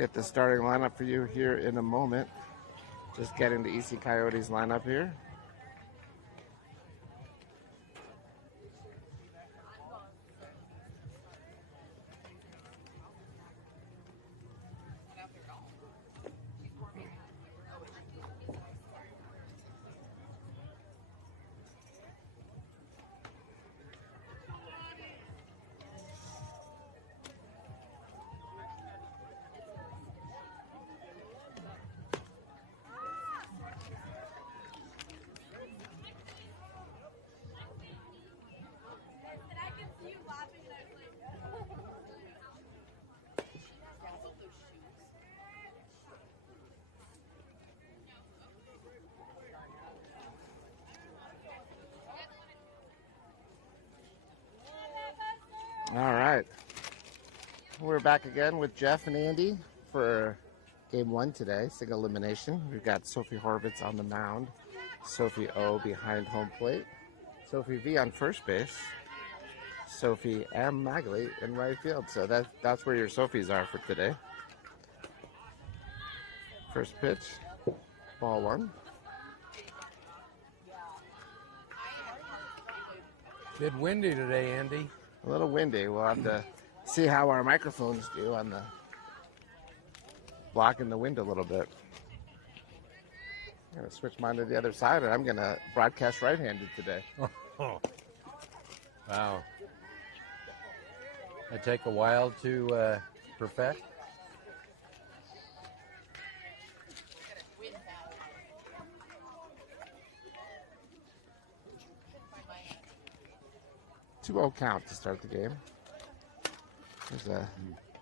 Get the starting lineup for you here in a moment. Just getting the EC Coyotes lineup here. All right. We're back again with Jeff and Andy for game one today, single elimination. We've got Sophie Horvitz on the mound, Sophie O behind home plate, Sophie V on first base, Sophie M. Magley in right field. So that's where your Sophies are for today. First pitch, ball one. Bit windy today, Andy. A little windy. We'll have to see how our microphones do on the blocking the wind a little bit. I'm going to switch mine to the other side, and I'm going to broadcast right-handed today. Oh. Wow. It take a while to perfect. Two-0 count to start the game. There's a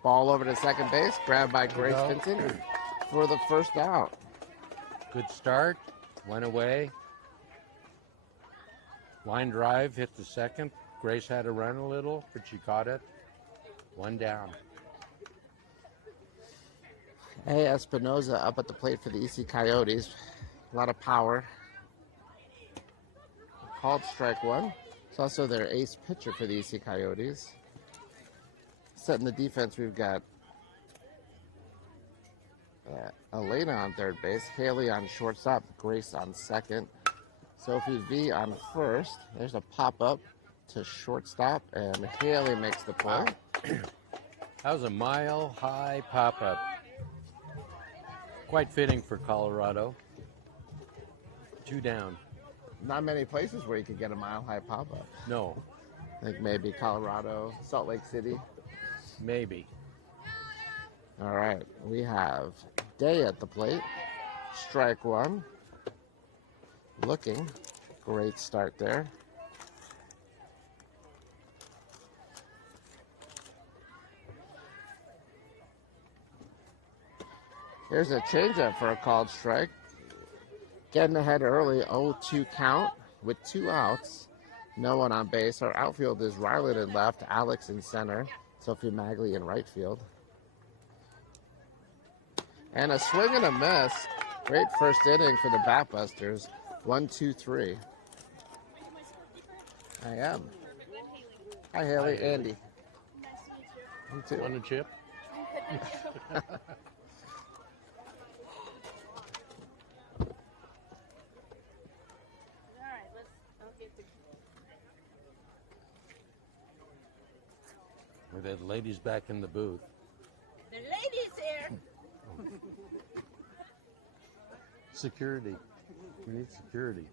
ball over to second base, grabbed by Grace Vincent for the first out. Good start, went away. Line drive, hit the second. Grace had to run a little, but she caught it. One down. Hey, Espinoza up at the plate for the EC Coyotes. A lot of power. Called strike one. It's also their ace pitcher for the EC Coyotes. Setting the defense, we've got Elena on third base, Haley on shortstop, Grace on second, Sophie V on first. There's a pop-up to shortstop, and Haley makes the play. That was a mile-high pop-up. Quite fitting for Colorado. Two down. Not many places where you could get a mile-high pop-up. No. I think maybe Colorado, Salt Lake City. Maybe. All right, we have Day at the plate. Strike one. Looking. Great start there. Here's a changeup for a called strike. Getting ahead early, 0-2 count with 2 outs. No one on base. Our outfield is Ryland in left, Alex in center, Sophie Magley in right field. And a swing and a miss. Great first inning for the Batbusters. 1-2-3. I am. Hi, Haley. Hi, Haley. Andy. You too. Want a chip? The ladies back in the booth. The ladies here. Security. We need security.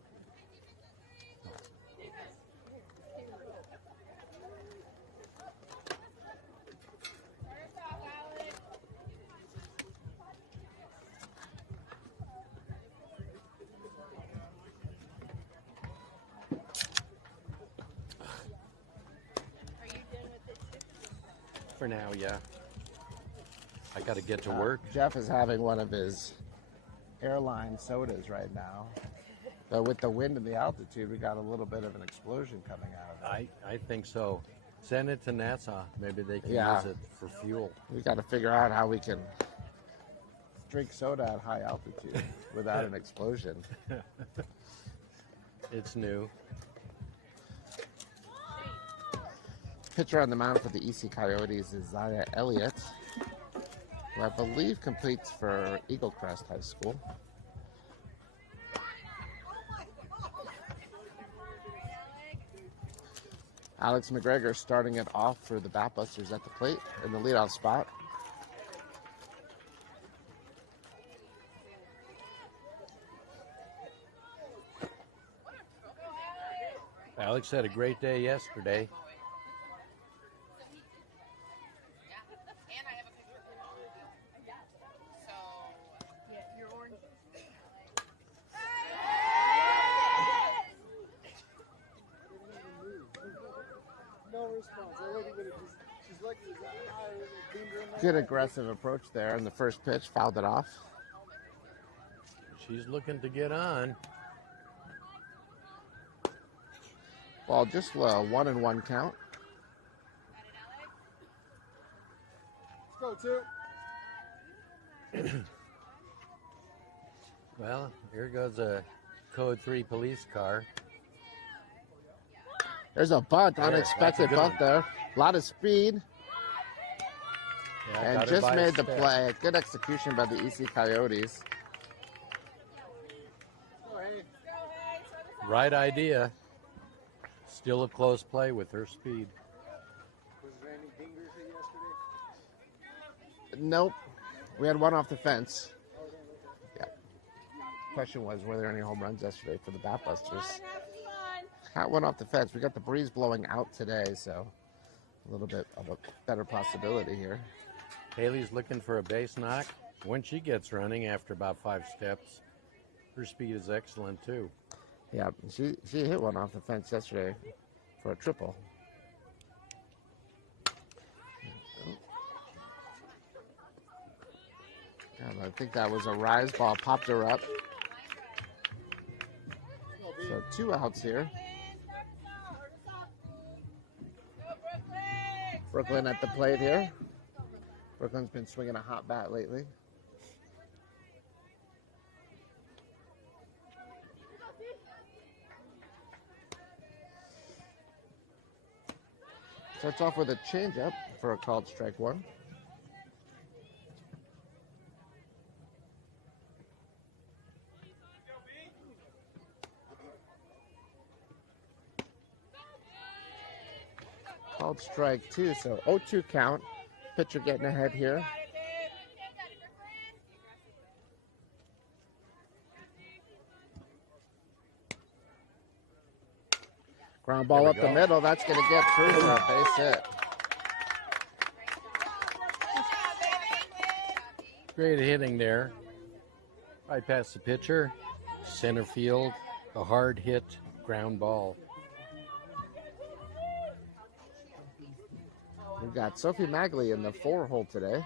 For now, yeah. I got to get to work. Jeff is having one of his airline sodas right now. But with the wind and the altitude, we got a little bit of an explosion coming out of it. I think so. Send it to NASA. Maybe they can Yeah. use it for fuel. We got to figure out how we can drink soda at high altitude without an explosion. It's new. Pitcher on the mound for the EC Coyotes is Zaya Elliott. who I believe competes for Eagle Crest High School. Alex McGregor starting it off for the Batbusters at the plate in the leadoff spot. Alex had a great day yesterday. Good aggressive approach there, and the first pitch fouled it off. She's looking to get on. Ball just low, 1-1 count. Let's go, two. Well, here goes a Code 3 police car. There's a bunt, There, unexpected that's a good bunt one. there. A lot of speed, Yeah, and got her just by a made the step. play. Good execution by the EC Coyotes. Go, hey. Right idea. Still a close play with her speed. Was there any dingers here yesterday? Nope. We had one off the fence. Yeah. Question was, were there any home runs yesterday for the Batbusters? Got one off the fence. We got the breeze blowing out today, so a little bit of a better possibility here. Haley's looking for a base knock. When she gets running after about 5 steps, her speed is excellent too. Yeah, she hit one off the fence yesterday for a triple. And I think that was a rise ball, popped her up. So 2 outs here. Brooklyn at the plate here. Brooklyn's been swinging a hot bat lately. Starts off with a changeup for a called strike one. Called strike two, so 0-2 count. Pitcher getting ahead here. Ground ball There we up the go. middle. That's going to get through for a base hit. Great hitting there. Right past the pitcher, center field, a hard hit ground ball. We've got Sophie Magley in the 4-hole today.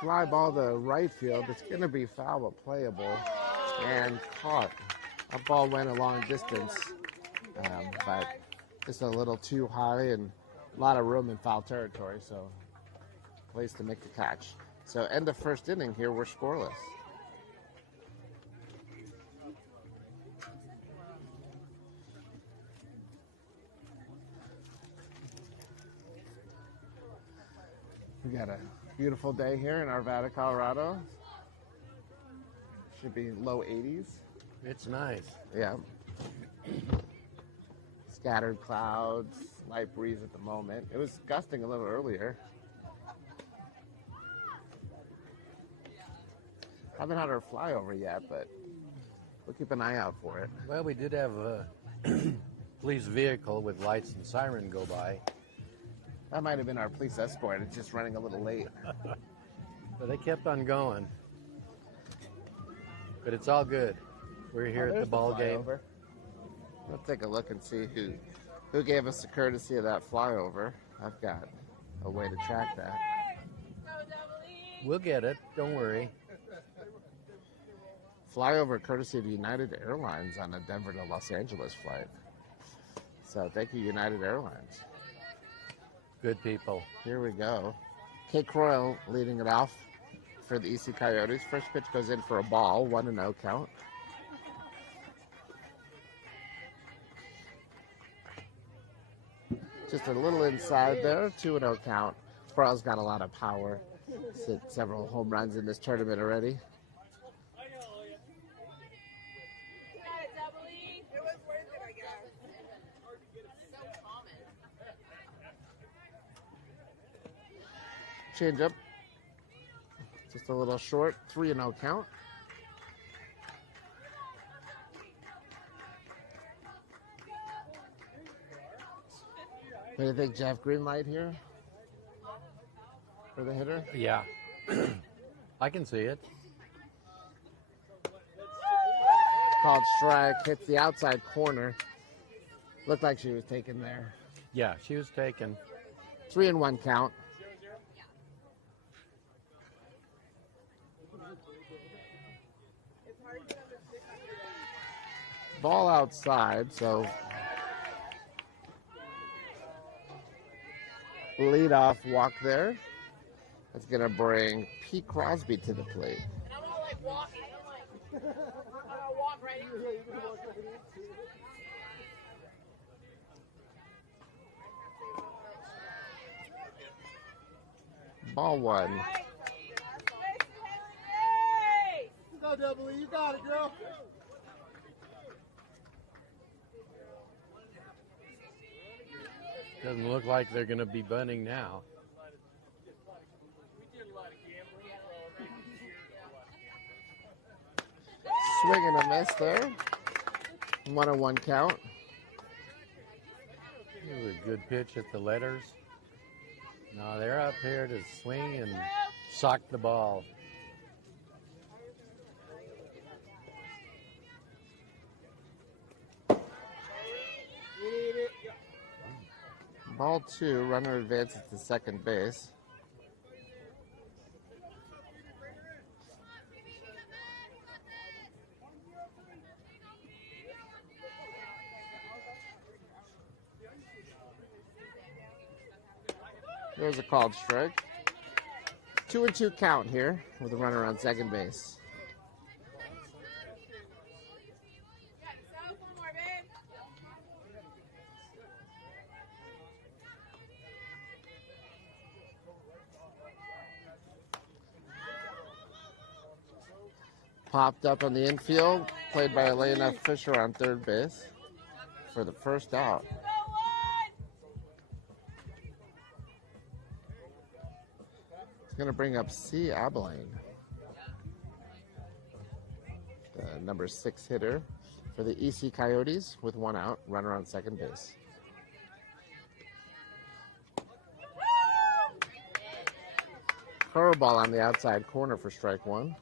Fly ball to right field. It's going to be foul but playable and caught. That ball went a long distance, but just a little too high and a lot of room in foul territory, so place to make the catch. So end of first inning here, we're scoreless. We got a beautiful day here in Arvada, Colorado. Should be low 80s. It's nice. Yeah. Scattered clouds, light breeze at the moment. It was gusting a little earlier. Haven't had our flyover yet, but we'll keep an eye out for it. Well, we did have a police vehicle with lights and siren go by, That might have been our police escort. It's just running a little late. but they kept on going. But it's all good. We're here at the There's ball game. flyover. We'll take a look and see who gave us the courtesy of that flyover. I've got a way to track that. We'll get it. Don't worry. Flyover courtesy of United Airlines on a Denver to Los Angeles flight. So thank you, United Airlines. Good people. Here we go. Kate Croyle leading it off for the EC Coyotes. First pitch goes in for a ball, 1-0 count. Just a little inside there. 2-0 count. Sproul's got a lot of power. He's hit several home runs in this tournament already. Change up. Just a little short. 3-0 count. What do you think, Jeff? Green light here for the hitter? Yeah. I can see it. Called strike. Hits the outside corner. Looked like she was taken there. Yeah, she was taken. 3-1 count. Ball outside, so leadoff walk there. That's going to bring Pete Crosby to the plate. And I don't like walking. I don't walk right into it. Ball one. Go, Double E. You got it, girl. Doesn't look like they're going to be bunting now. Swing and a miss there. 1-1 count. It was a good pitch at the letters. No, they're up here to swing and sock the ball. Ball two. Runner advances to second base. There's a called strike. 2-2 count here with a runner on second base. Popped up on the infield, played by Elena Fisher on third base for the first out. Going to bring up C. Abilene, the number 6 hitter for the EC Coyotes with 1 out, runner on second base. Curveball on the outside corner for strike one.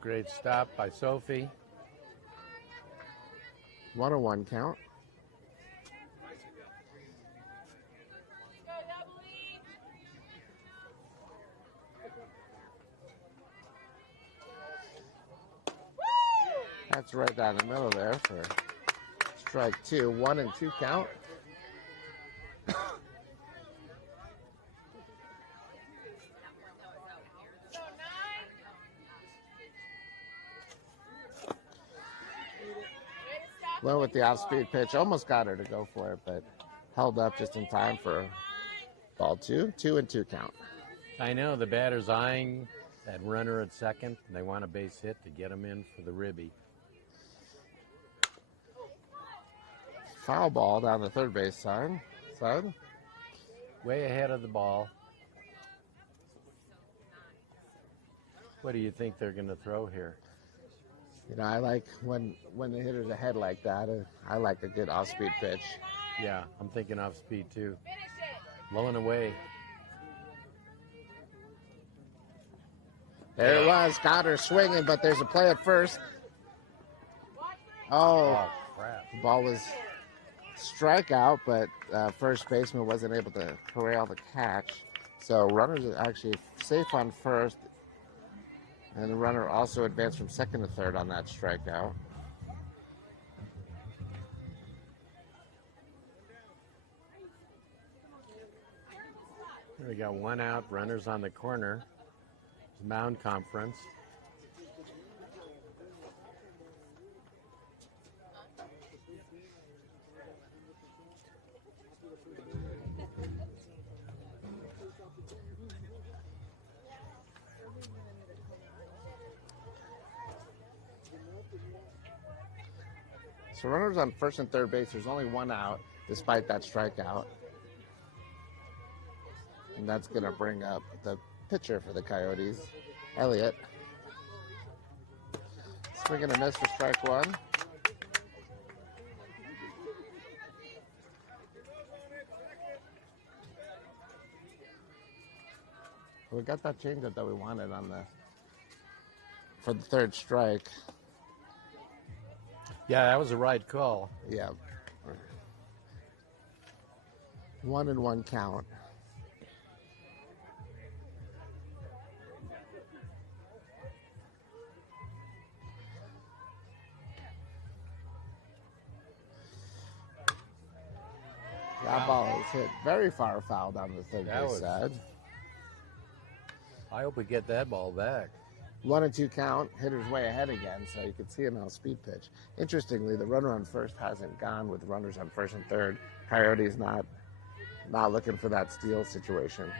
Great stop by Sophie. 1-1 count. That's right down the middle there for strike two. 1-2 count. Low with the off-speed pitch. Almost got her to go for it, but held up just in time for ball two. 2-2 count. I know the batter's eyeing that runner at second. They want a base hit to get him in for the ribby. Foul ball down the third base side. Way ahead of the ball. What do you think they're going to throw here? You know, I like when the hitter's ahead like that. I like a good off-speed pitch. Yeah, I'm thinking off speed too. Low and away. There it was. Got her swinging, but there's a play at first. Oh, Crap. the ball was strikeout, but first baseman wasn't able to corral the catch. So runners are actually safe on first. And the runner also advanced from second to third on that strikeout. We got one out, runners on the corner. Mound conference. So runners on first and third base, there's only one out, despite that strikeout. And that's going to bring up the pitcher for the Coyotes, Elliott. Swing and a miss for strike one. We got that changeup that we wanted on for the third strike. Yeah, that was a right call. Yeah. 1-1 count. That ball is hit very far foul down the third base side. I hope we get that ball back. 1-2 count. Hitter's way ahead again, so you can see him on speed pitch. Interestingly, the runner on first hasn't gone with runners on first and third. Coyotes not looking for that steal situation.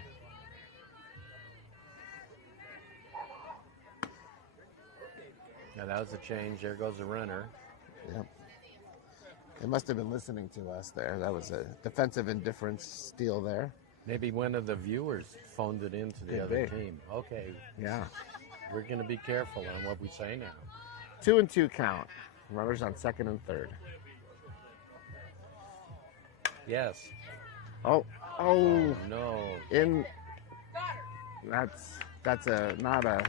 Yeah, that was a change. There goes the runner. Yep. They must have been listening to us there. That was a defensive indifference steal there. Maybe one of the viewers phoned it into the other team. Okay. Yeah. We're going to be careful on what we say now. 2-2 count. Runners on second and third. Yes. Oh no. That's not a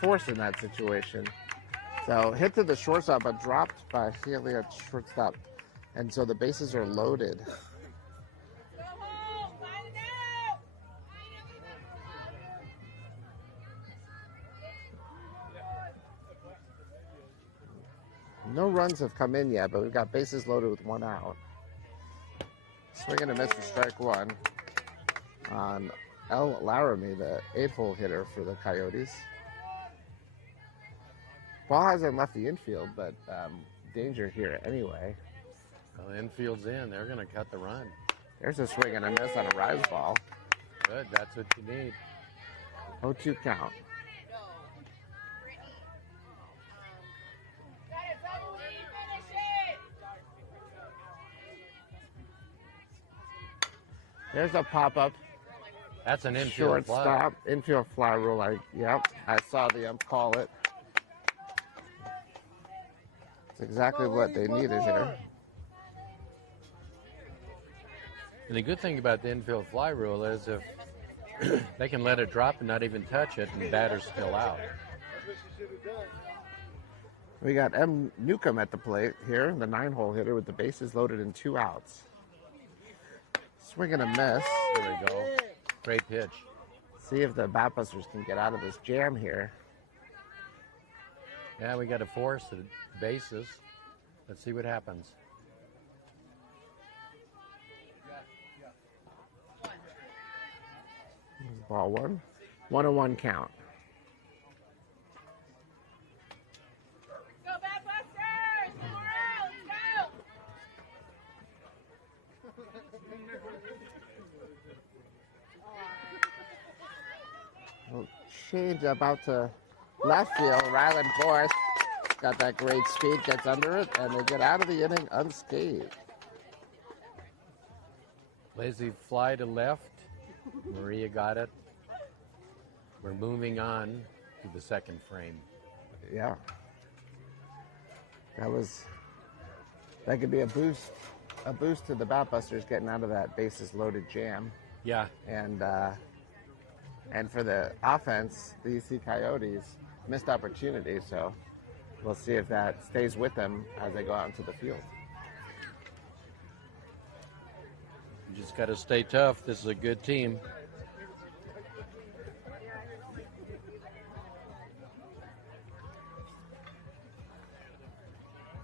force in that situation. So hit to the shortstop, but dropped by Healy at shortstop, and so the bases are loaded. No runs have come in yet, but we've got bases loaded with one out. Swing and a miss for strike one on L. Laramie, the 8-hole hitter for the Coyotes. Ball hasn't left the infield, but danger here anyway. Well, the infield's in. They're going to cut the run. There's a swing and a miss on a rise ball. Good. That's what you need. 0-2 count. There's a pop-up. That's an infield fly. Shortstop. Infield fly rule. Yep. I saw the ump call it. It's exactly what they needed here. And the good thing about the infield fly rule is if they can let it drop and not even touch it, and the batter's still out. We got M. Newcomb at the plate here, the 9-hole hitter with the bases loaded and 2 outs. Swing and a miss. There we go. Great pitch. See if the Batbusters can get out of this jam here. Yeah, we got to force the bases. Let's see what happens. Ball one. 1-1 count. Go Batbusters! Come around, let's Well, change up out to left field. Ryland Forth got that great speed, gets under it, and they get out of the inning unscathed. Lazy fly to left. Maria got it. We're moving on to the second frame. Yeah. That could be a boost to the Batbusters getting out of that bases loaded jam. Yeah. And for the offense, the EC Coyotes missed opportunity, so we'll see if that stays with them as they go out into the field. You just got to stay tough. This is a good team.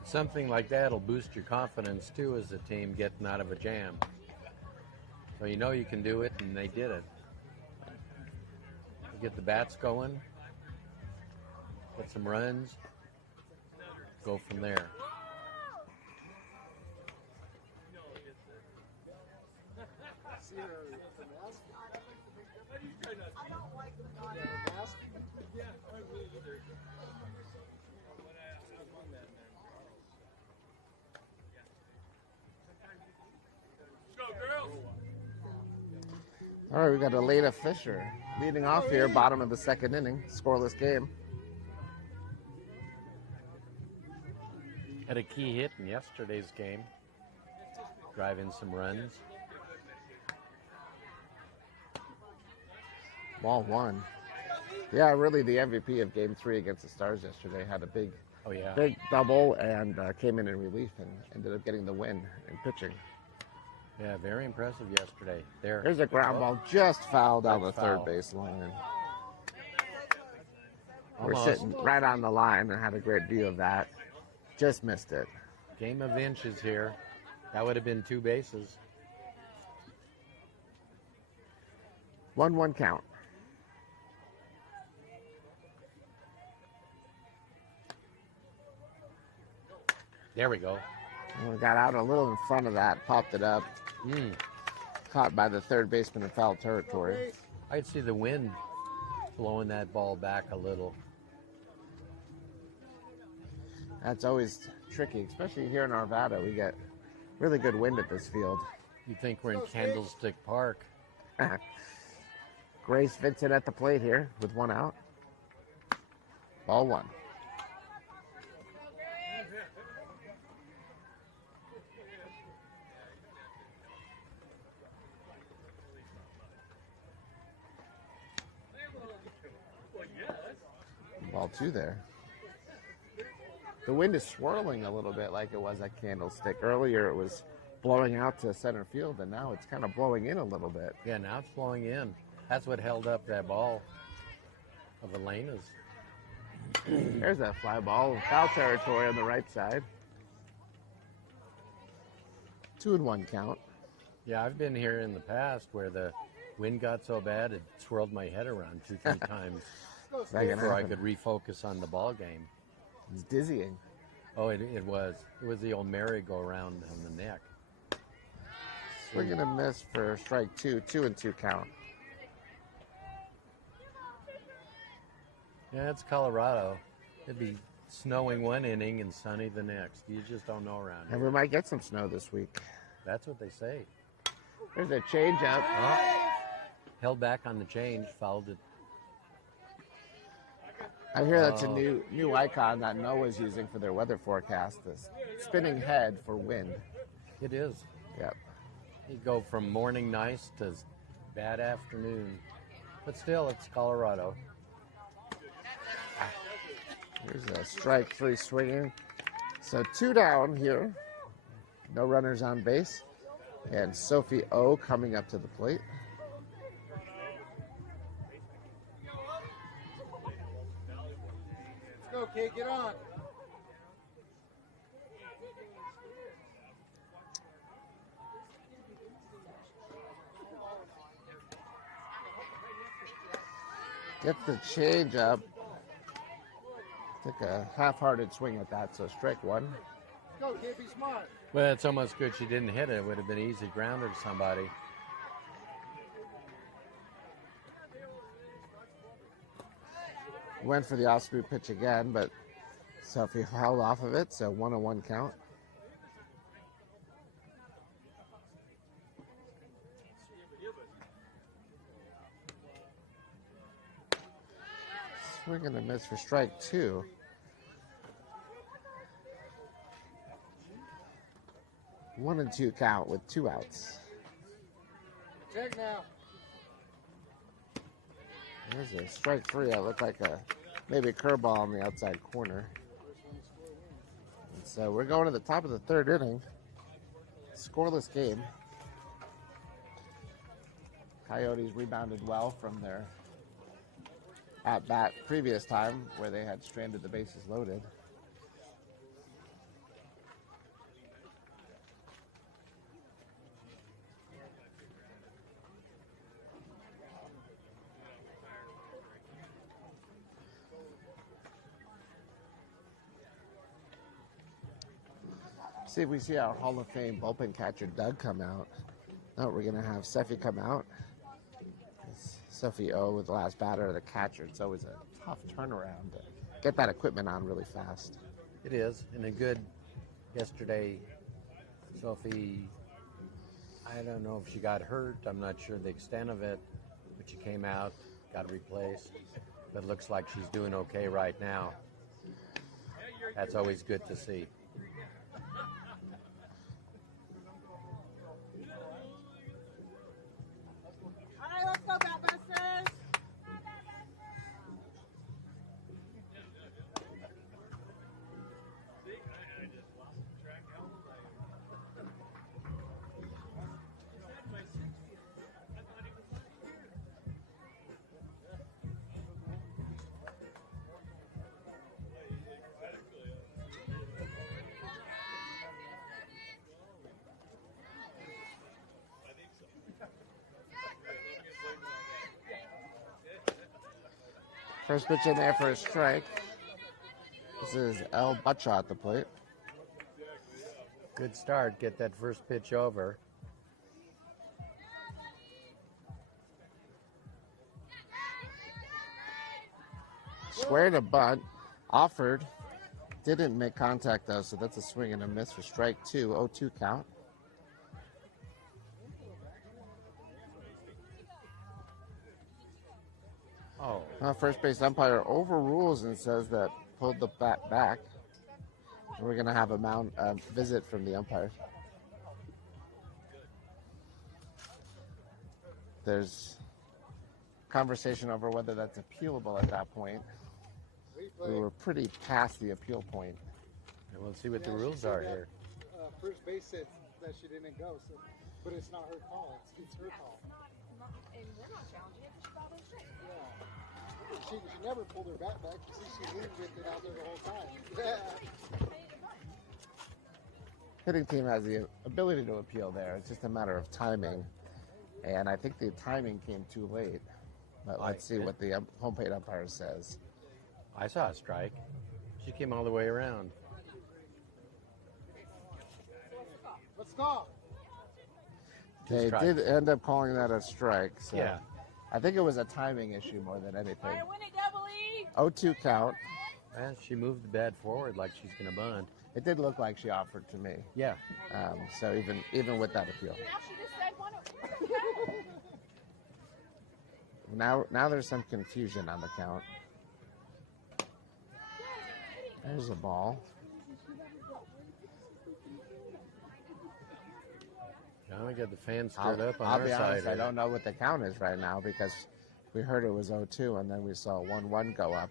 Something like that will boost your confidence too as a team getting out of a jam. So you know you can do it, and they did it. get the bats going, get some runs, go from there. All right, we got Elena Fisher leading off here, bottom of the second inning, scoreless game. Had a key hit in yesterday's game, driving some runs. Ball one. Yeah, really the MVP of Game 3 against the Stars yesterday. Had a big double and came in relief and ended up getting the win in pitching. Yeah, very impressive yesterday. There's a ground ball just fouled down the third base line. We're sitting right on the line and had a great view of that. Just missed it. Game of inches here. That would have been 2 bases. 1-1 count. There we go. We got out a little in front of that, popped it up. Caught by the third baseman in foul territory. I'd see the wind blowing that ball back a little. That's always tricky, especially here in Arvada. We get really good wind at this field. You think we're in Candlestick Park. Grace Vincent at the plate here with 1 out. Ball 1. Ball 2 there. The wind is swirling a little bit like it was at Candlestick. Earlier it was blowing out to center field, and now it's kind of blowing in a little bit. Yeah, now it's blowing in. That's what held up that ball of Elena's. There's that fly ball in foul territory on the right side. 2-1 count. Yeah, I've been here in the past where the wind got so bad it swirled my head around 2-3 times before I could refocus on the ball game. It's dizzying. Oh, it was. It was the old merry-go-round on the neck. We're going to miss for strike 2. 2-2 count. Yeah, it's Colorado. It'd be snowing one inning and sunny the next. You just don't know around here. And we might get some snow this week. That's what they say. There's a changeup. Held back on the change, fouled it. I hear that's a new icon that NOAA's using for their weather forecast, this spinning head for wind. It is. Yep. You go from morning nice to bad afternoon. But still, it's Colorado. Here's a strike 3 swinging. So 2 down here. No runners on base. And Sophie O coming up to the plate. Let's go, kid. Get on. Get the change up. Took a half-hearted swing at that, so strike 1. Go, kid. Be smart. Well, it's almost good she didn't hit it. It would have been easy grounder to somebody. Went for the off-speed pitch again, but Sophie held off of it, so 1-1 count. Swing and a miss for strike 2. One and 2 count with 2 outs. Check now. There's a strike 3 that looked like maybe a curveball on the outside corner. And so we're going to the top of the third inning. Scoreless game. Coyotes rebounded well from their at-bat previous time where they had stranded the bases loaded. See if we see our Hall of Fame bullpen catcher Doug come out. No, we're gonna have Seffi come out. It's Seffi O with the last batter of the catcher. It's always a tough turnaround to get that equipment on really fast. It is, and a good yesterday. Sophie, I don't know if she got hurt. I'm not sure the extent of it, but she came out, got replaced. But it looks like she's doing okay right now. That's always good to see. All right, let's go, Batbusters. First pitch in there for a strike. This is El Butcha at the plate. Good start. Get that first pitch over. Squared a bunt. Offered. Didn't make contact though, so that's a swing and a miss for strike two. 0-2 count. Oh, First base umpire overrules and says that pulled the bat back. We're going to have a visit from the umpire. There's conversation over whether that's appealable at that point. We were pretty past the appeal point. and we'll see what the rules are here. First base said that she didn't go, so, but it's not her call. It's her call. And we're not challenging it because she thought it was straight. Yeah. She never pulled her bat back. You see, she moved it out there the whole time. Yeah. Hitting team has the ability to appeal there. It's just a matter of timing. And I think the timing came too late. But let's see what the home plate umpire says. I saw a strike. She came all the way around. Let's go. They did end up calling that a strike. So Yeah. I think it was a timing issue more than anything. All right, win it, double E. 0-2 count. Well, she moved the bat forward like she's going to bunt. It did look like she offered to me. Yeah. So even with that appeal. Now she just said one. Now there's some confusion on the count. There's a ball. Now we got the fans stirred up on I'll our be side. honest, I here. don't know what the count is right now because we heard it was 0-2 and then we saw 1-1 go up.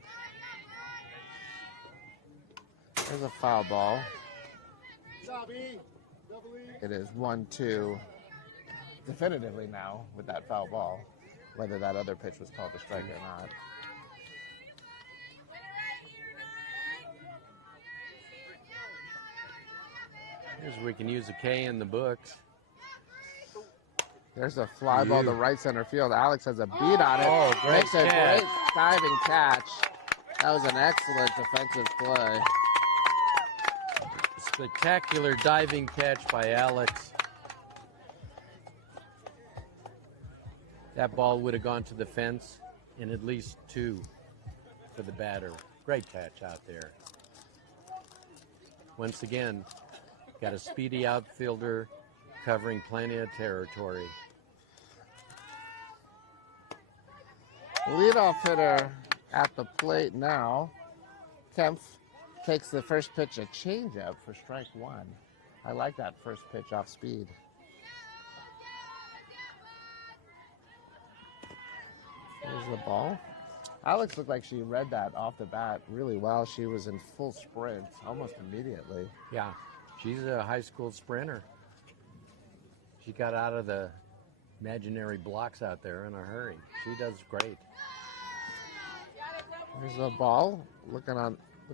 There's a foul ball. Job E. Double E. It is 1-2 definitively now with that foul ball, whether that other pitch was called a strike or not. Here's where we can use a K in the books. There's a fly ball to right center field. Alex has a beat on it. Oh, great Makes a catch. great diving catch. That was an excellent defensive play. Spectacular diving catch by Alex. That ball would have gone to the fence and at least 2 for the batter. Great catch out there. Once again, got a speedy outfielder covering plenty of territory. Leadoff hitter at the plate now. Kempf takes the first pitch, a changeup for strike 1. I like that first pitch off speed. There's the ball. Alex looked like she read that off the bat really well. She was in full sprint almost immediately. Yeah, she's a high school sprinter. She got out of the imaginary blocks out there in a hurry. She does great. There's the ball. Looked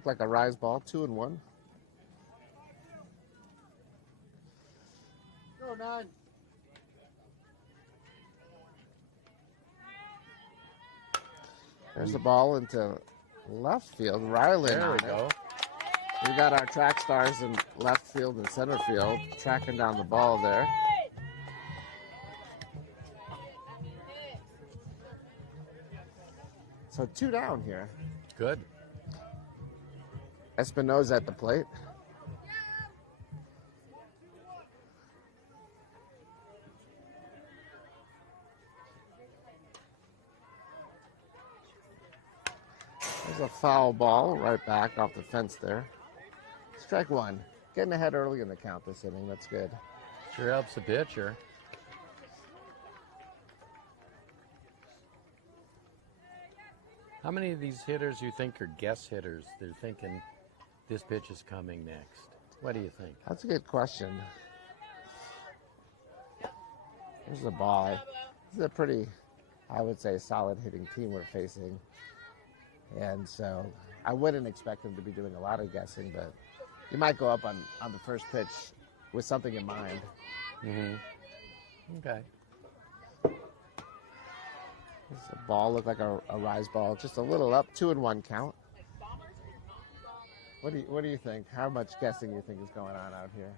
like a rise ball, 2-1. Go 9. There's the ball into left field. Riley There on we it. go. We got our track stars in left field and center field tracking down the ball there. So 2 down here. Good. Espinoza at the plate. There's a foul ball right back off the fence there. Strike 1. Getting ahead early in the count this inning. That's good. Sure helps the pitcher. How many of these hitters you think are guess hitters? They're thinking this pitch is coming next. What do you think? That's a good question. Here's the ball. This is a pretty, I would say, solid hitting team we're facing. And so I wouldn't expect them to be doing a lot of guessing, but you might go up on the first pitch with something in mind. Okay. The ball looked like a rise ball, just a little up, 2-1 count. What do you think? How much guessing you think is going on out here?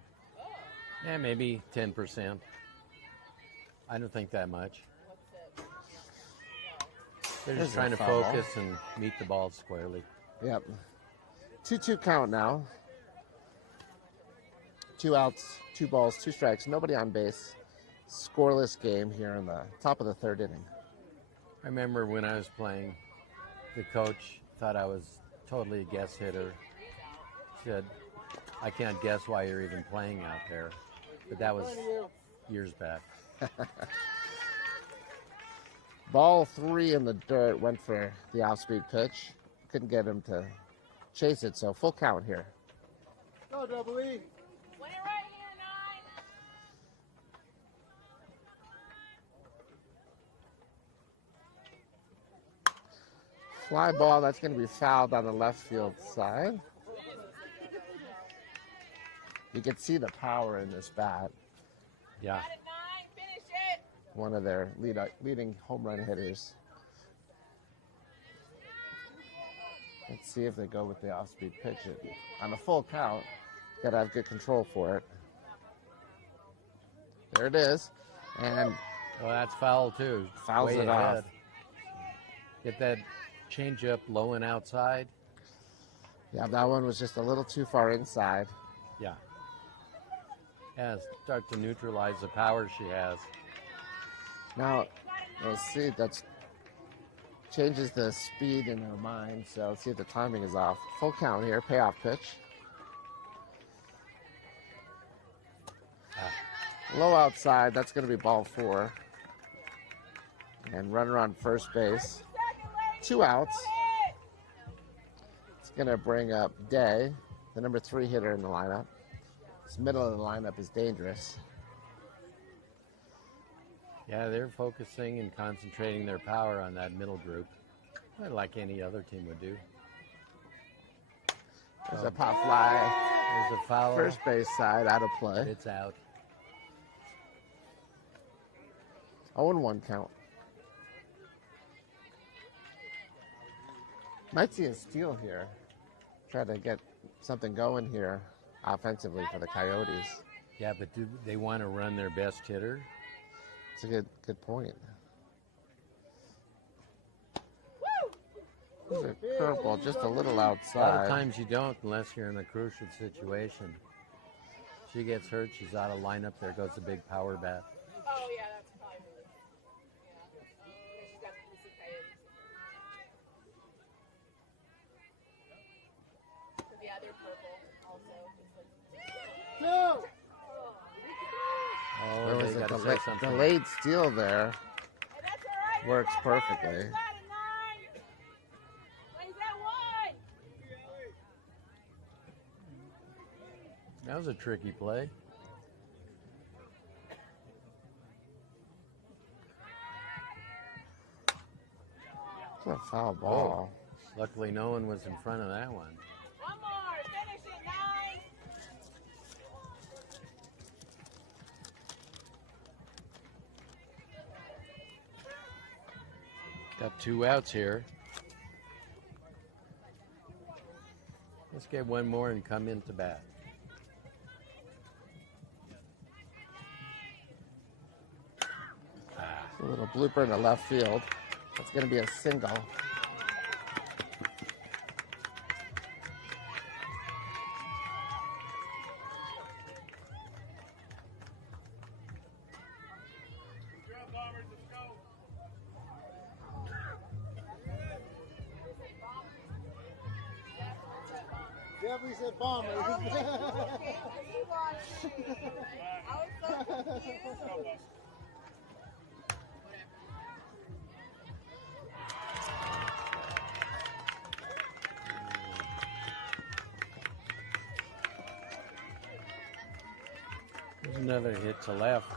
Yeah, maybe 10%. I don't think that much. They're just trying to focus and meet the ball squarely. Yep. 2-2 count now. 2 outs, 2 balls, 2 strikes, nobody on base. Scoreless game here in the top of the 3rd inning. I remember when I was playing, the coach thought I was totally a guess hitter. Said, I can't guess why you're even playing out there. But that was years back. Ball 3 in the dirt, went for the off-speed pitch. Couldn't get him to chase it, so full count here. Go, Double E. Fly ball, that's going to be fouled on the left field side. You can see the power in this bat. Yeah. One of their leading home run hitters. Let's see if they go with the off-speed pitch. On a full count, got to have good control for it. There it is. And well, that's foul too. Fouls Way it ahead. off. Get that change up low and outside. Yeah, that one was just a little too far inside. Yeah. Yeah, start to neutralize the power she has. Now, let's see, that changes the speed in her mind, so let's see if the timing is off. Full count here, payoff pitch. Low outside, that's going to be ball 4. And runner on first base. 2 outs. It's going to bring up Day, the number 3 hitter in the lineup. This middle of the lineup is dangerous. Yeah, they're focusing and concentrating their power on that middle group, like any other team would do. There's a pop fly. There's a foul. First base side, out of play. It's out. 0-1 count. Might see a steal here. Try to get something going here offensively for the Coyotes. Yeah, but do they want to run their best hitter? It's a good point. There's a curveball just a little A lot of outside. times you don't unless you're in a crucial situation. She gets hurt, she's out of lineup, there goes the big power bat. Oh, yeah, that's probably really. Yeah. She's got the easy Coyotes. Yeah, they're purple also. No! Oh, There was they a got to say something. delayed steal there. Hey, that's all right. Works perfectly. That was a tricky play. It's a foul ball. Luckily, no one was in front of that one. One more. Finish it, 9. Got 2 outs here. Let's get one more and come into bat. A little blooper in the left field. That's going to be a single. Jeffrey said Bombers. There's another hit to left.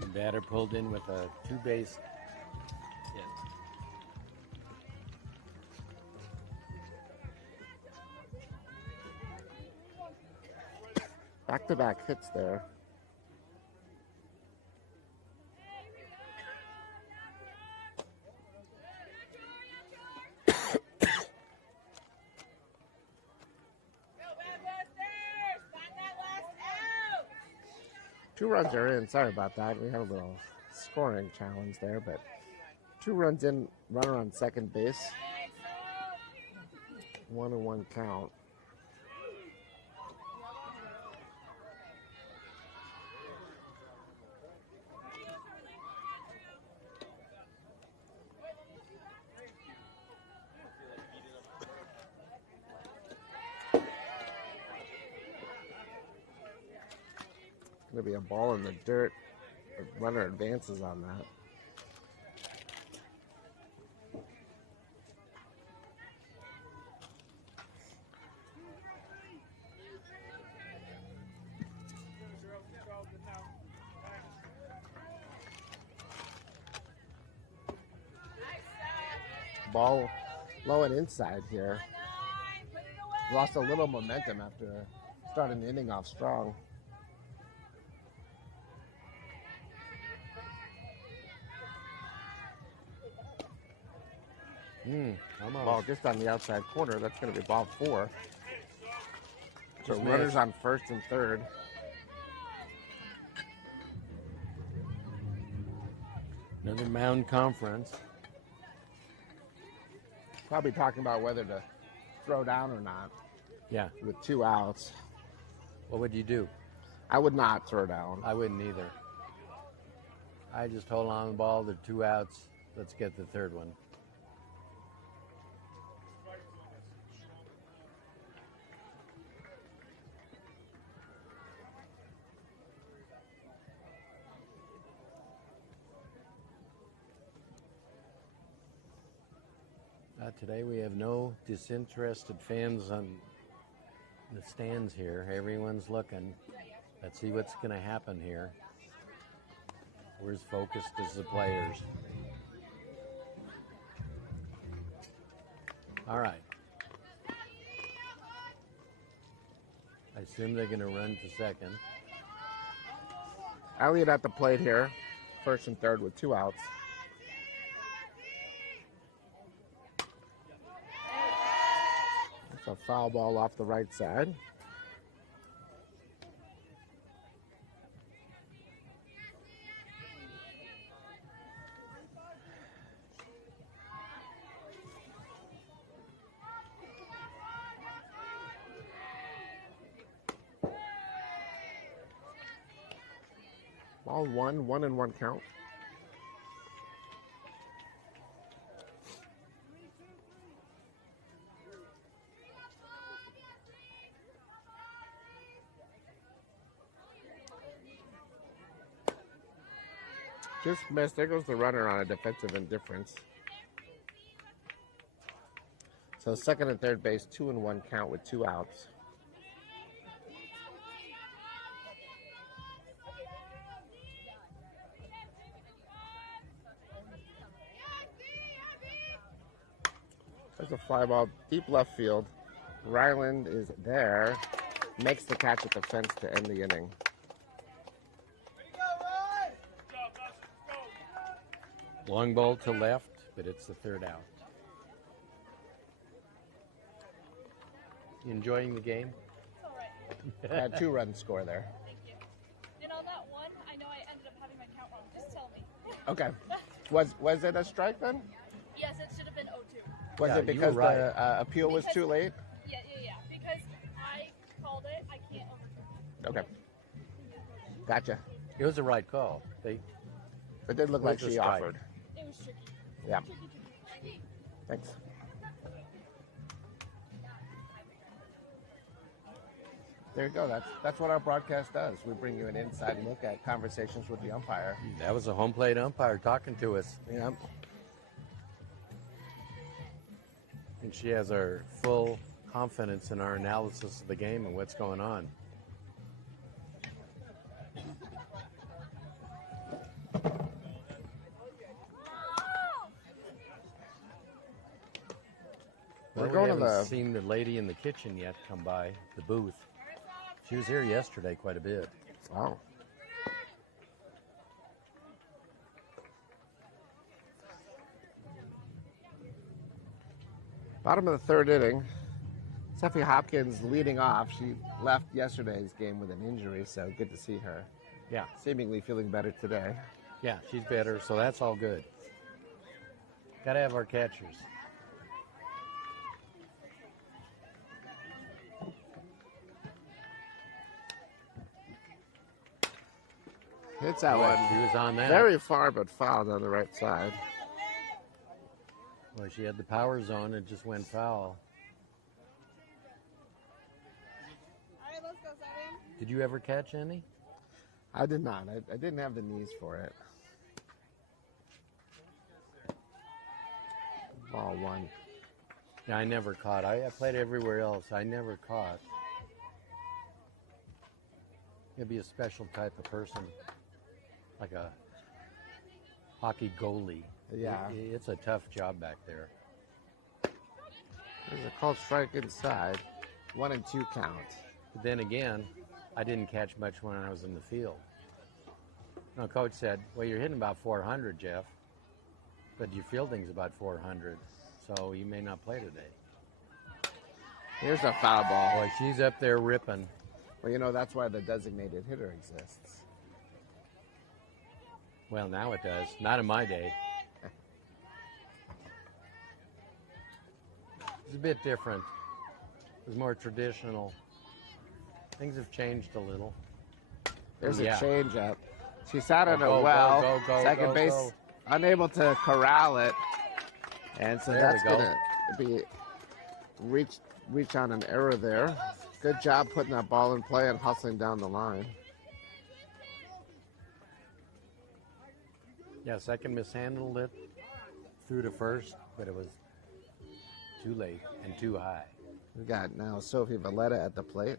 The batter pulled in with a two-base hit. Back-to-back hits there. Two runs are in. Sorry about that. We had a little scoring challenge there, but 2 runs in, runner on second base. 1-1 count. Going to be a ball in the dirt. The runner advances on that. Ball low and inside here. Lost a little momentum after starting the inning off strong. Ball just on the outside corner. That's going to be ball 4. So Just runners missed. on first and third. Another mound conference. Probably talking about whether to throw down or not Yeah. with 2 outs. What would you do? I would not throw down. I wouldn't either. I just hold on to the ball. There are 2 outs. Let's get the third one. Today we have no disinterested fans on the stands here. Everyone's looking. Let's see what's going to happen here. We're as focused as the players. All right. I assume they're going to run to second. Elliott at the plate here. First and third with 2 outs. That's a foul ball off the right side. Ball 1, 1-1 count. Just missed. There goes the runner on a defensive indifference. So second and third base, 2-1 count with 2 outs. There's a fly ball deep left field. Ryland is there. Makes the catch at the fence to end the inning. Long ball to left, but it's the third out. You enjoying the game? It's all right. Had 2-run score there. Thank you. And on that one, I know I ended up having my count wrong. Just tell me. Okay. Was it a strike then? Yes, it should have been 0-2. Was Yeah, it you because were right. the appeal was too late? Yeah. Because I called it, I can't overturn it. Okay. Gotcha. It was the right call. They It did look It like was a she strike. offered. It was tricky. Yeah. Tricky. Thanks. There you go. That's what our broadcast does. We bring you an inside look at conversations with the umpire. That was a home plate umpire talking to us, Yeah. and she has our full confidence in our analysis of the game and what's going on. We're Well, going we to haven't the seen the lady in the kitchen yet come by the booth. She was here yesterday quite a bit. oh. Bottom of the third inning. Steffi Hopkins leading off. She left yesterday's game with an injury, so good to see her. Yeah, Seemingly feeling better today. yeah, she's better, so that's all good. Got to have our catchers. Hits that Boy, one she was on that. very far, but fouled on the right side. Well, she had the power zone and just went foul. All right, let's go, Simon. Did you ever catch any? I did not. I didn't have the knees for it. Ball one. Yeah, I never caught. I played everywhere else. I never caught. You'd be a special type of person, like a hockey goalie. Yeah. It's a tough job back there. There's a called strike inside. 1-2 count. But then again, I didn't catch much when I was in the field. No, coach said, well, you're hitting about 400, Jeff, but your fielding's about 400, so you may not play today. Here's a foul ball. Boy, she's up there ripping. Well, you know, that's why the designated hitter exists. Well, now it does. Not in my day. It's a bit different. It was more traditional. Things have changed a little. There's Yeah. a change up. She sat on Go, it well. go, Second base go. unable to corral it. And so There that's we go. going to be reach on an error there. Good job putting that ball in play and hustling down the line. Yeah, second mishandled it through to first, but it was too late and too high. We got now Sophie Valletta at the plate.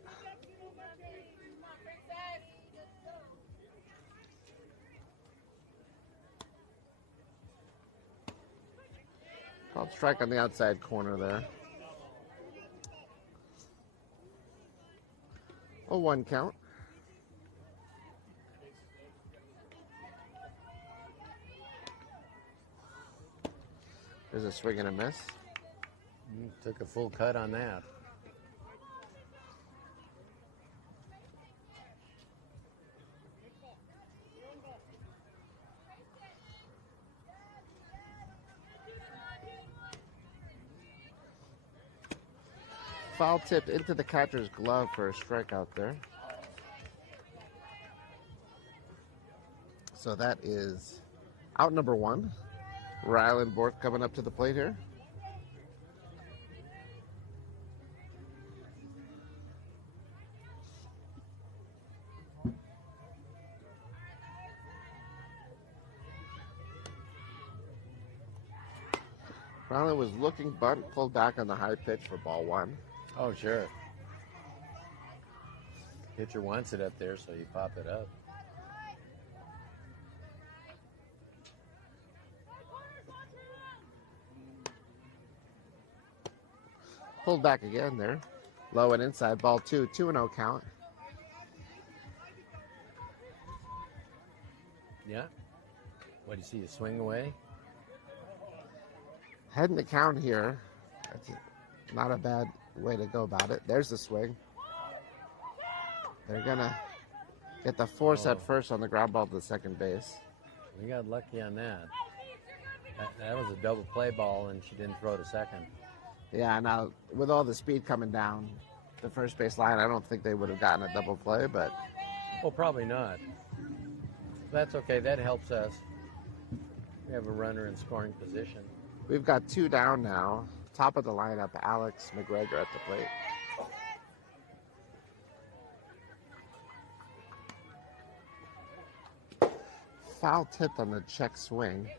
Called strike on the outside corner there. 0-1 count. There's a swing and a miss. Took a full cut on that. Foul tipped into the catcher's glove for a strikeout there. So that is out number one. Rylan Bork coming up to the plate here. Rylan was looking bunt, pulled back on the high pitch for ball one. Oh, sure. Pitcher wants it up there, so you pop it up. Pulled back again there. Low and inside, ball two, 2-0 count. Yeah. What do you see? A swing away? Heading the count here. That's not a bad way to go about it. There's the swing. They're gonna get the force at first on the ground ball to the second base. We got lucky on that. That was a double play ball, and she didn't throw to second. Yeah, now with all the speed coming down the first base line, I don't think they would have gotten a double play, but Well, probably not. That's okay. That helps us. We have a runner in scoring position. we've got 2 down now. Top of the lineup, Alex McGregor at the plate. Foul tipped on the check swing.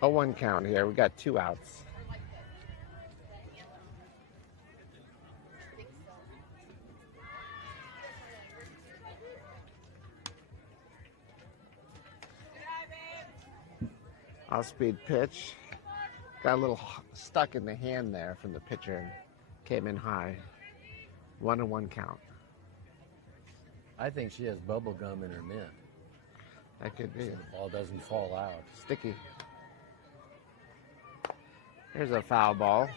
0-1 count here. We got 2 outs. Off-speed pitch. Got a little stuck in the hand there from the pitcher and came in high. 1-1 count. I think she has bubble gum in her mitt. That could be So the ball doesn't fall out. sticky. Here's a foul ball.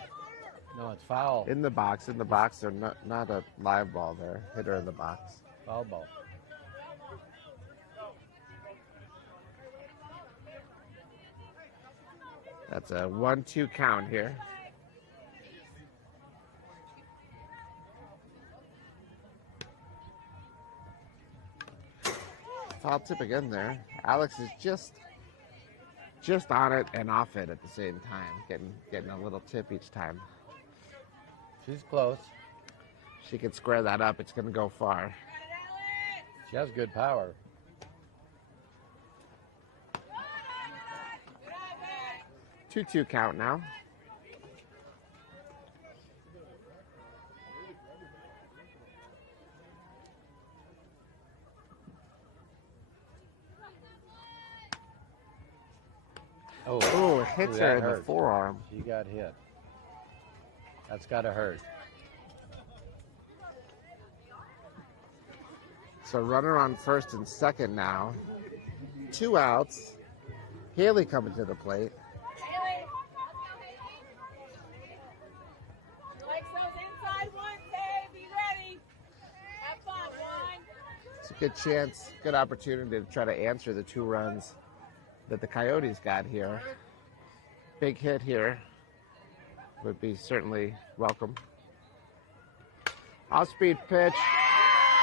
No, it's foul. In the box, They're not a live ball there. Hitter in the box. Foul ball. That's a 1-2 count here. Foul tip again there. Alex is just on it and off it at the same time, getting a little tip each time. She's close. She can square that up. It's going to go far. She has good power. Two count now. Oh, it hits her in the forearm. She got hit. That's got to hurt. So runner on first and second now. 2 outs. Haley coming to the plate. Haley. Like those inside ones, hey, be ready. Have fun, one. It's a good chance, good opportunity to try to answer the 2 runs that the Coyotes got here. Big hit here would be certainly welcome. Off-speed pitch,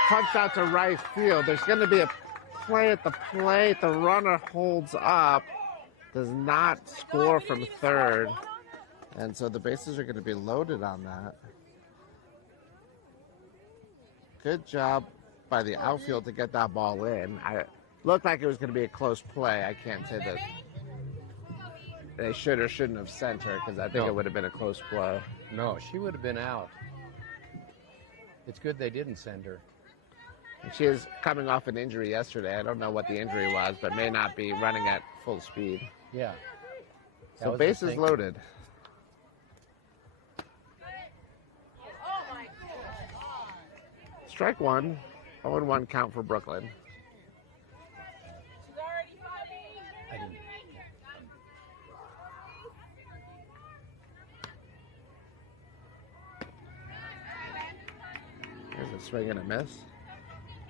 punched out to right field. There's going to be a play at the plate. The runner holds up, does not score from third, and so the bases are going to be loaded on that. Good job by the outfield to get that ball in. It looked like it was going to be a close play. I can't say that they should or shouldn't have sent her because I think it would have been a close play. No, she would have been out. It's good they didn't send her. And she is coming off an injury yesterday. I don't know what the injury was, but may not be running at full speed. Yeah. So bases loaded. Oh my goodness. Strike 1. 0-1 count for Brooklyn. She's already 5 I didn't. There's a swing and a miss.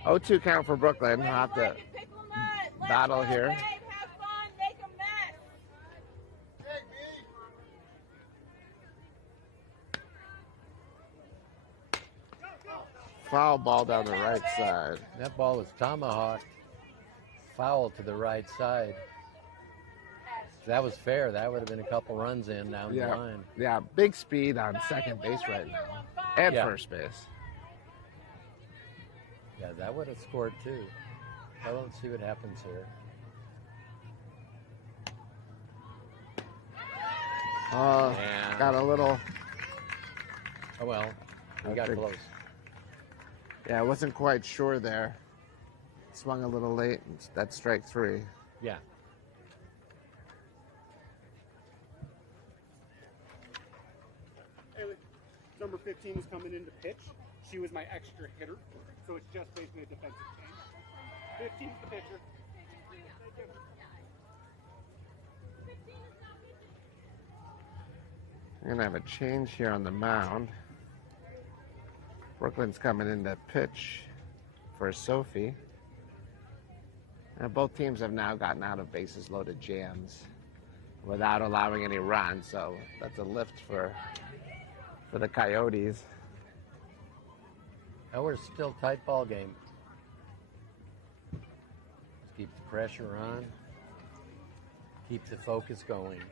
0-2 count for Brooklyn. We'll have to battle here. Have fun, make a mess. Foul ball down the right side. That ball was tomahawked foul to the right side. If that was fair, that would have been a couple runs in down the line. Yeah, big speed on second base right now. And first base. Yeah, that would have scored too. Well, let's see what happens here. Got a little. Oh well, we got close. Yeah, I wasn't quite sure there. Swung a little late. That's strike 3. Yeah. Number 15 is coming in to pitch. She was my extra hitter, so it's just basically a defensive change. 15 is the pitcher. Gonna have a change here on the mound. Brooklyn's coming in to pitch for Sophie. And both teams have now gotten out of bases loaded jams without allowing any runs, so that's a lift for the Coyotes. Now we're still tight ball game. Let's keep the pressure on. Keep the focus going.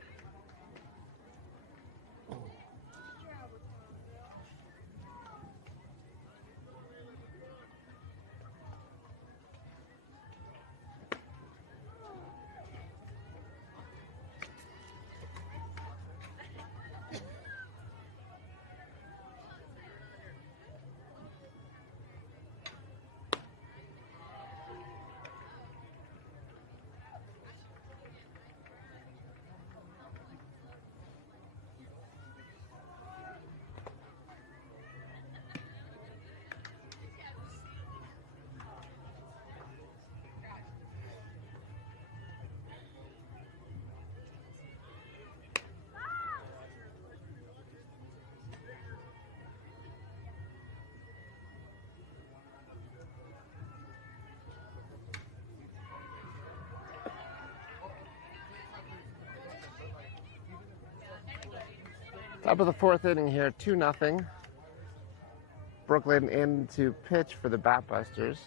Top of the fourth inning here, 2-0. Brooklyn in to pitch for the Batbusters.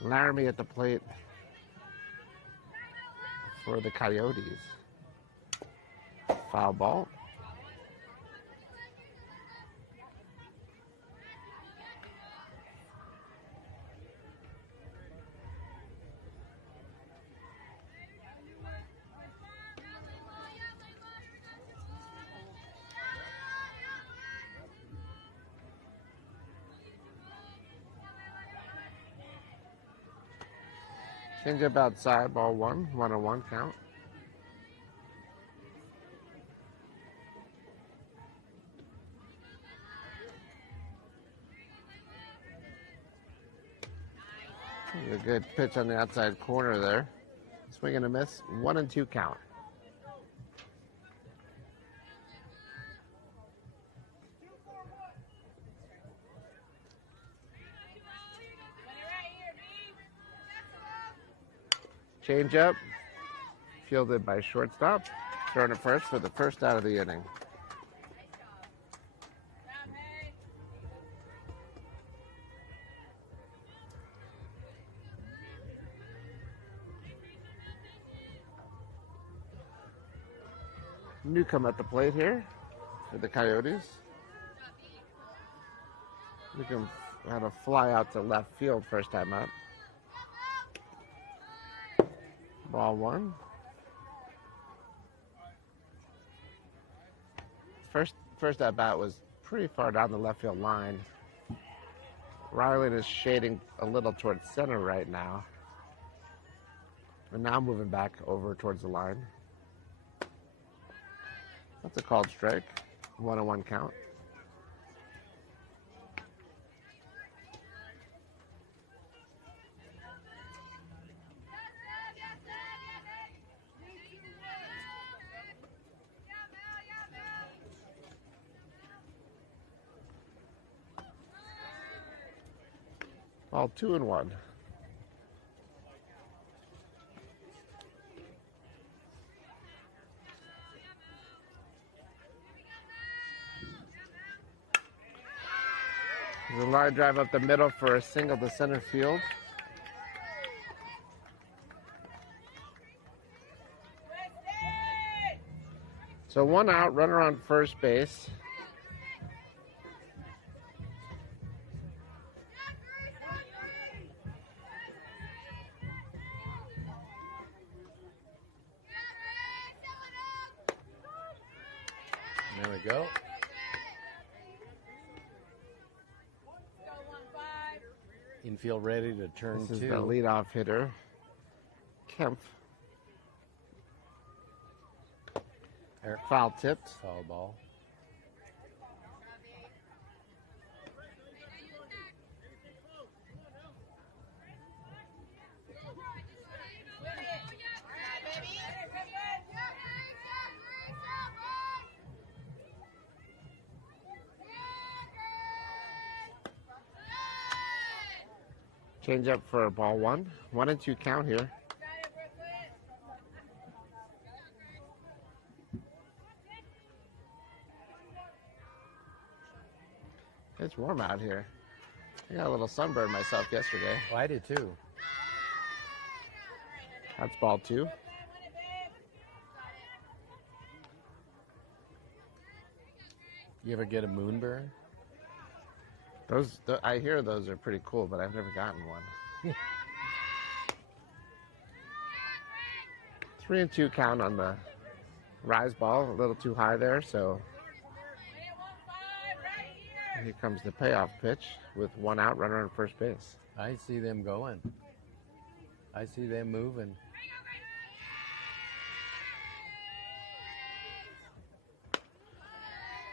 Laramie at the plate for the Coyotes. Foul ball. Change up outside, ball 1-1 count. A good pitch on the outside corner there. Swing and a miss, 1-2 count. Change up, fielded by shortstop. Throwing it first for the first out of the inning. Newcomb at the plate here for the Coyotes. Newcomb had a fly out to left field first time up. Ball 1. First at bat was pretty far down the left field line. Ryland is shading a little towards center right now. And now moving back over towards the line. That's a called strike. 1-1 count. All 2-1. The line drive up the middle for a single to center field. So 1 out, runner on first base. There we go. Infield ready to turn This is two. the leadoff hitter, Kemp. Foul tipped. Foul ball. Change up for ball one. 1-2 count here. It's warm out here. I got a little sunburn myself yesterday. Oh, I did too. That's ball two. You ever get a moonburn? I hear those are pretty cool, but I've never gotten one. 3-2 count on the rise ball. A little too high there, so here comes the payoff pitch with 1 out, runner on first base. I see them going. I see them moving.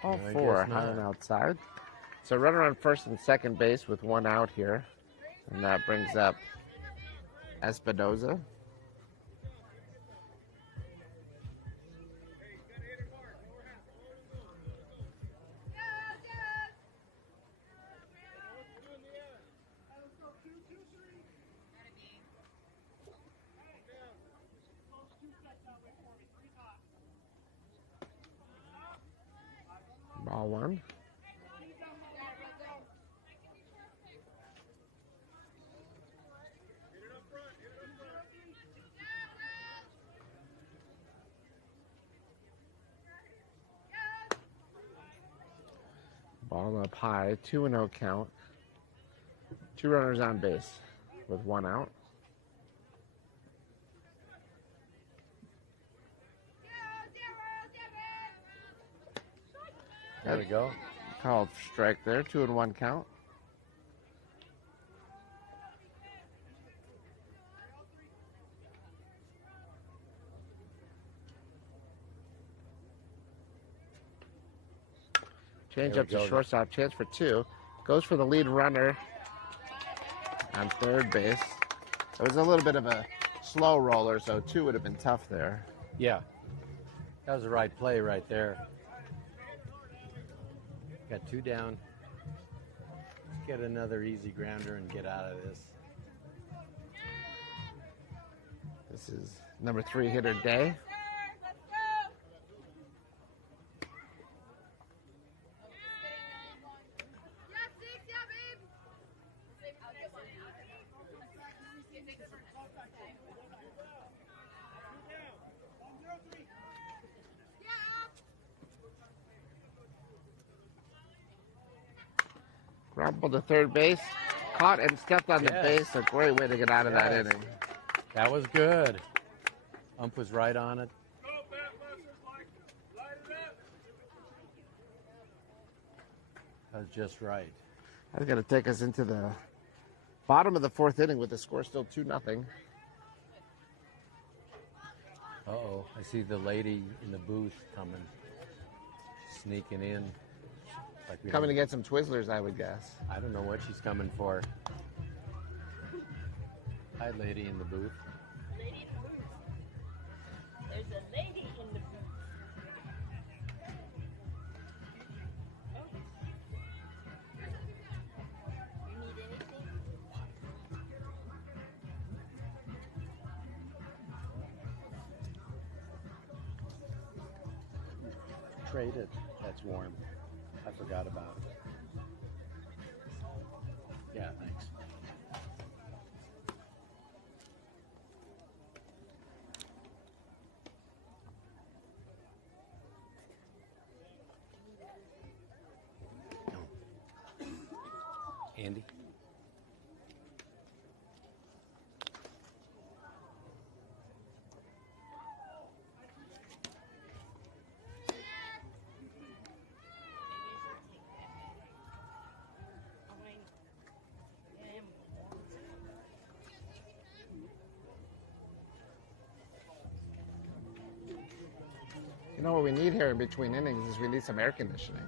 Ball No, I 4, guess high not. and outside. So runner on first and second base with 1 out here. And that brings up Espinoza. Ball 1. Ball up high, 2-0 count. 2 runners on base with 1 out. There we go. Called strike there, 2-1 count. Change There up we to go. shortstop, chance for 2. Goes for the lead runner on third base. It was a little bit of a slow roller, so 2 would have been tough there. Yeah. That was the right play right there. Got 2 down. Let's get another easy grounder and get out of this. This is number 3 hitter Day. Grumbled to third base, caught and stepped on the Yes. base. A great way to get out of that Yes. inning. That was good. Ump was right on it. Go, Batbusters, Mike. Light it up. That was just right. That's going to take us into the bottom of the 4th inning with the score still 2-0. Uh-oh. I see the lady in the booth coming. Sneaking in. Like we Coming to don't- get some Twizzlers, I would guess. I don't know what she's coming for. Hi, lady in the booth. Lady in the booth. There's a lady in the booth. You need anything? Trade it. That's warm. I forgot about it. Yeah, thanks. Andy? You know what we need here in between innings is we need some air conditioning.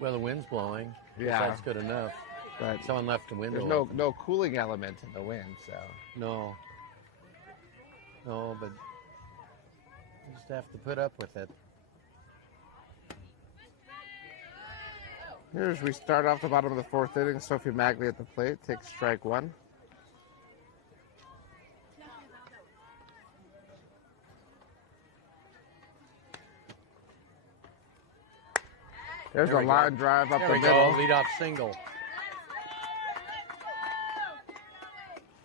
Well, the wind's blowing. Yeah. That's good enough. But Someone left the window there's no cooling element in the wind, so. No. No, but you just have to put up with it. Here's we start off the bottom of the 4th inning. Sophie Magley at the plate takes strike 1. There's There a we line go. drive up There the we middle. go. Lead off single.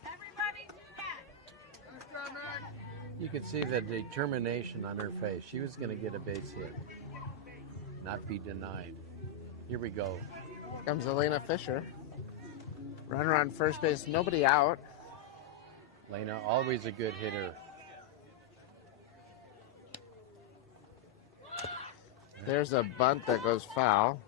Everybody do that. You could see the determination on her face. She was going to get a base hit, not be denied. Here we go. Comes Elena Fisher. Runner on first base, nobody out. Lena, always a good hitter. There's a bunt that goes foul.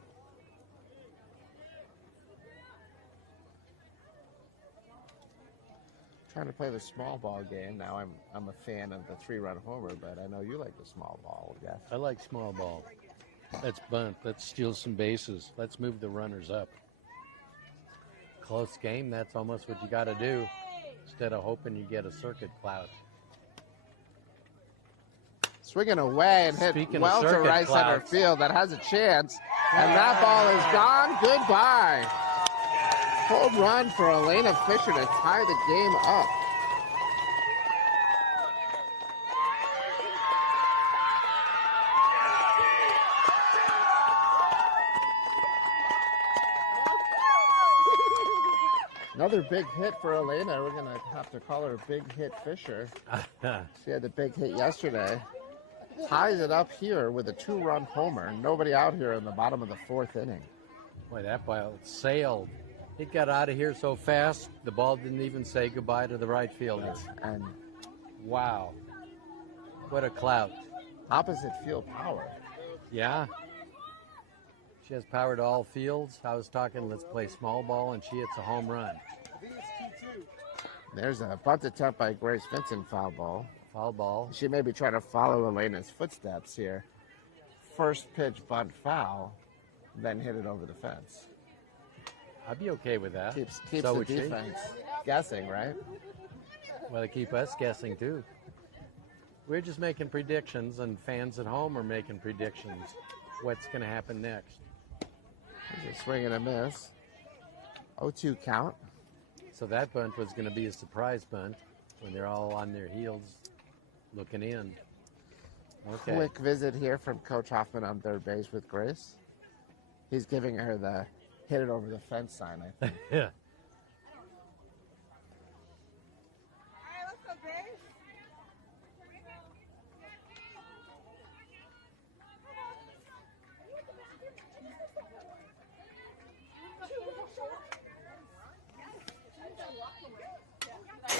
Trying to play the small ball game. Now I'm a fan of the 3-run homer, but I know you like the small ball, Jeff. I like small ball. Let's bunt. Let's steal some bases. Let's move the runners up. Close game, that's almost what you got to do instead of hoping you get a circuit clout. Swinging away and hit Speaking of well to circuit right center clouds. field. That has a chance. And that ball is gone. Goodbye. Home run for Elena Fisher to tie the game up. Another big hit for Elena. We're going to have to call her Big Hit Fisher. She had the big hit yesterday. Ties it up here with a 2-run homer. Nobody out here in the bottom of the 4th inning. Boy, that ball sailed. It got out of here so fast, the ball didn't even say goodbye to the right fielder. And Wow. What a clout. opposite field power. Yeah. She has power to all fields. I was talking, let's play small ball, and she hits a home run. I think it's 2-2. There's a bunt attempt by Grace Vincent, foul ball. Foul ball. She may be trying to follow Elena's footsteps here. First pitch bunt foul, then hit it over the fence. I'd be okay with that. Keeps So the would she. defense guessing, right? Well, they keep us guessing, too. We're just making predictions, and fans at home are making predictions. What's going to happen next? There's a swing and a miss. 0-2 count. So that bunt was going to be a surprise bunt when they're all on their heels looking in. Okay. Quick visit here from Coach Hoffman on third base with Grace. He's giving her the hit it over the fence sign, I think. Yeah. All right, let's go, Grace.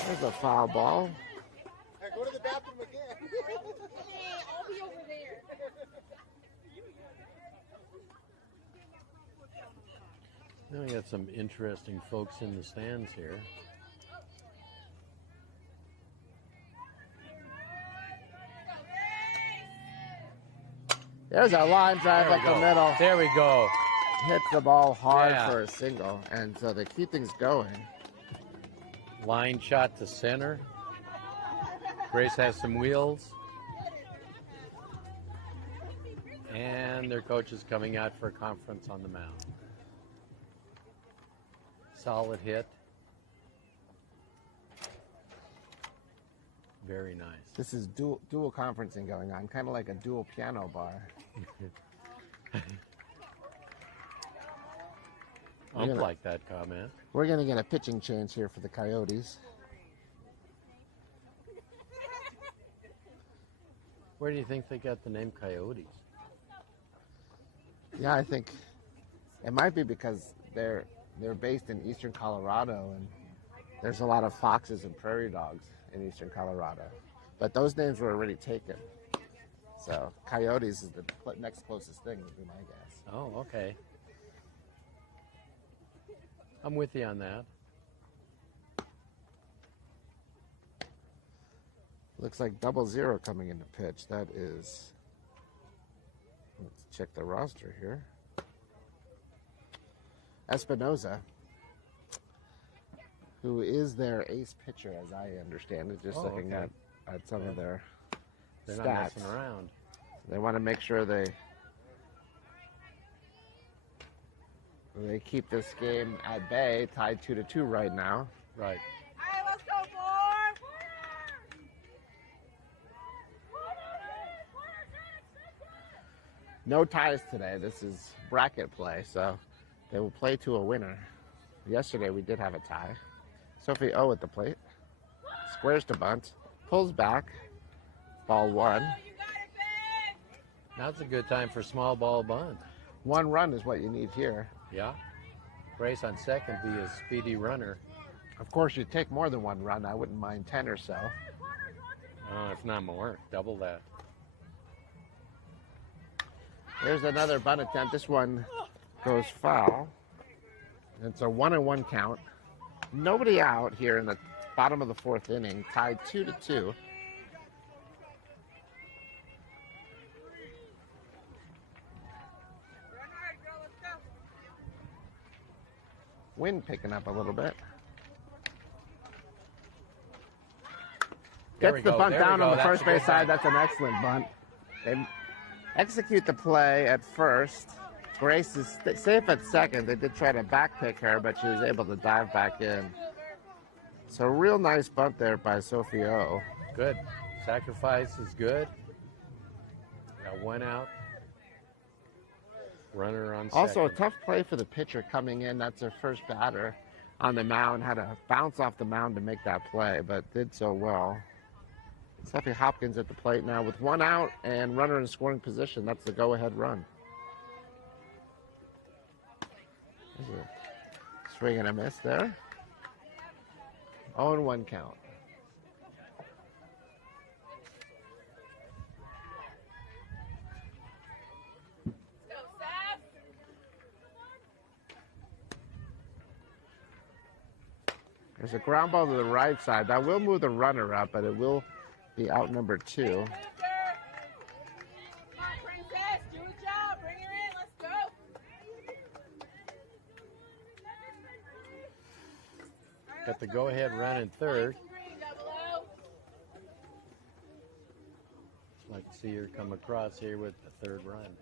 There's a foul ball. Hey, go to the bathroom again. Hey, I'll be over there. Now we got some interesting folks in the stands here. There's a line drive There we up the go. middle. There we go. Hit the ball hard Yeah. for a single. And so they keep things going. Line shot to center. Grace has some wheels. And their coach is coming out for a conference on the mound. Solid hit. Very nice. This is dual conferencing going on, kind of like a dual piano bar. I Yeah. like that comment. We're going to get a pitching change here for the Coyotes. Where do you think they got the name Coyotes? Yeah, I think it might be because they're based in eastern Colorado, and there's a lot of foxes and prairie dogs in eastern Colorado. But those names were already taken. So Coyotes is the next closest thing, would be my guess. Oh, okay. I'm with you on that. Looks like 0-0 coming into pitch. That is, let's check the roster here. Espinoza, who is their ace pitcher, as I understand it, just Oh, looking okay. at some of their They're not stats. messing around. They want to make sure they keep this game at bay, tied 2-2 right now. Right. All right, let's go, board. No ties today. This is bracket play, so they will play to a winner. Yesterday we did have a tie. Sophie O at the plate. Squares to bunt. Pulls back. Ball one. Now's a good time for small ball bunt. 1 run is what you need here. Yeah. Grace on second, be a speedy runner. Of course, you'd take more than 1 run. I wouldn't mind 10 or so. If not more, double that. There's another bunt attempt. This one goes foul. It's a 1-1 count. Nobody out here in the bottom of the 4th inning. Tied 2-2. Wind picking up a little bit. Gets the bunt down on the first base side. That's an excellent bunt. They execute the play at first. Grace is safe at second. They did try to backpick her, but she was able to dive back in. So real nice bunt there by Sophie O. Good. Sacrifice is good. Got 1 out. Runner on second. Also a tough play for the pitcher coming in. That's her first batter on the mound. Had to bounce off the mound to make that play, but did so well. Sophie Hopkins at the plate now with 1 out and runner in scoring position. That's the go-ahead run. There's a swing and a miss there. 0-1 count. There's a ground ball to the right side. That will move the runner up, but it will be out number 2. Come on, Princess. Do a job. Bring her in. Let's go. Got the go-ahead run in third. Like to see her come across here with the 3rd run.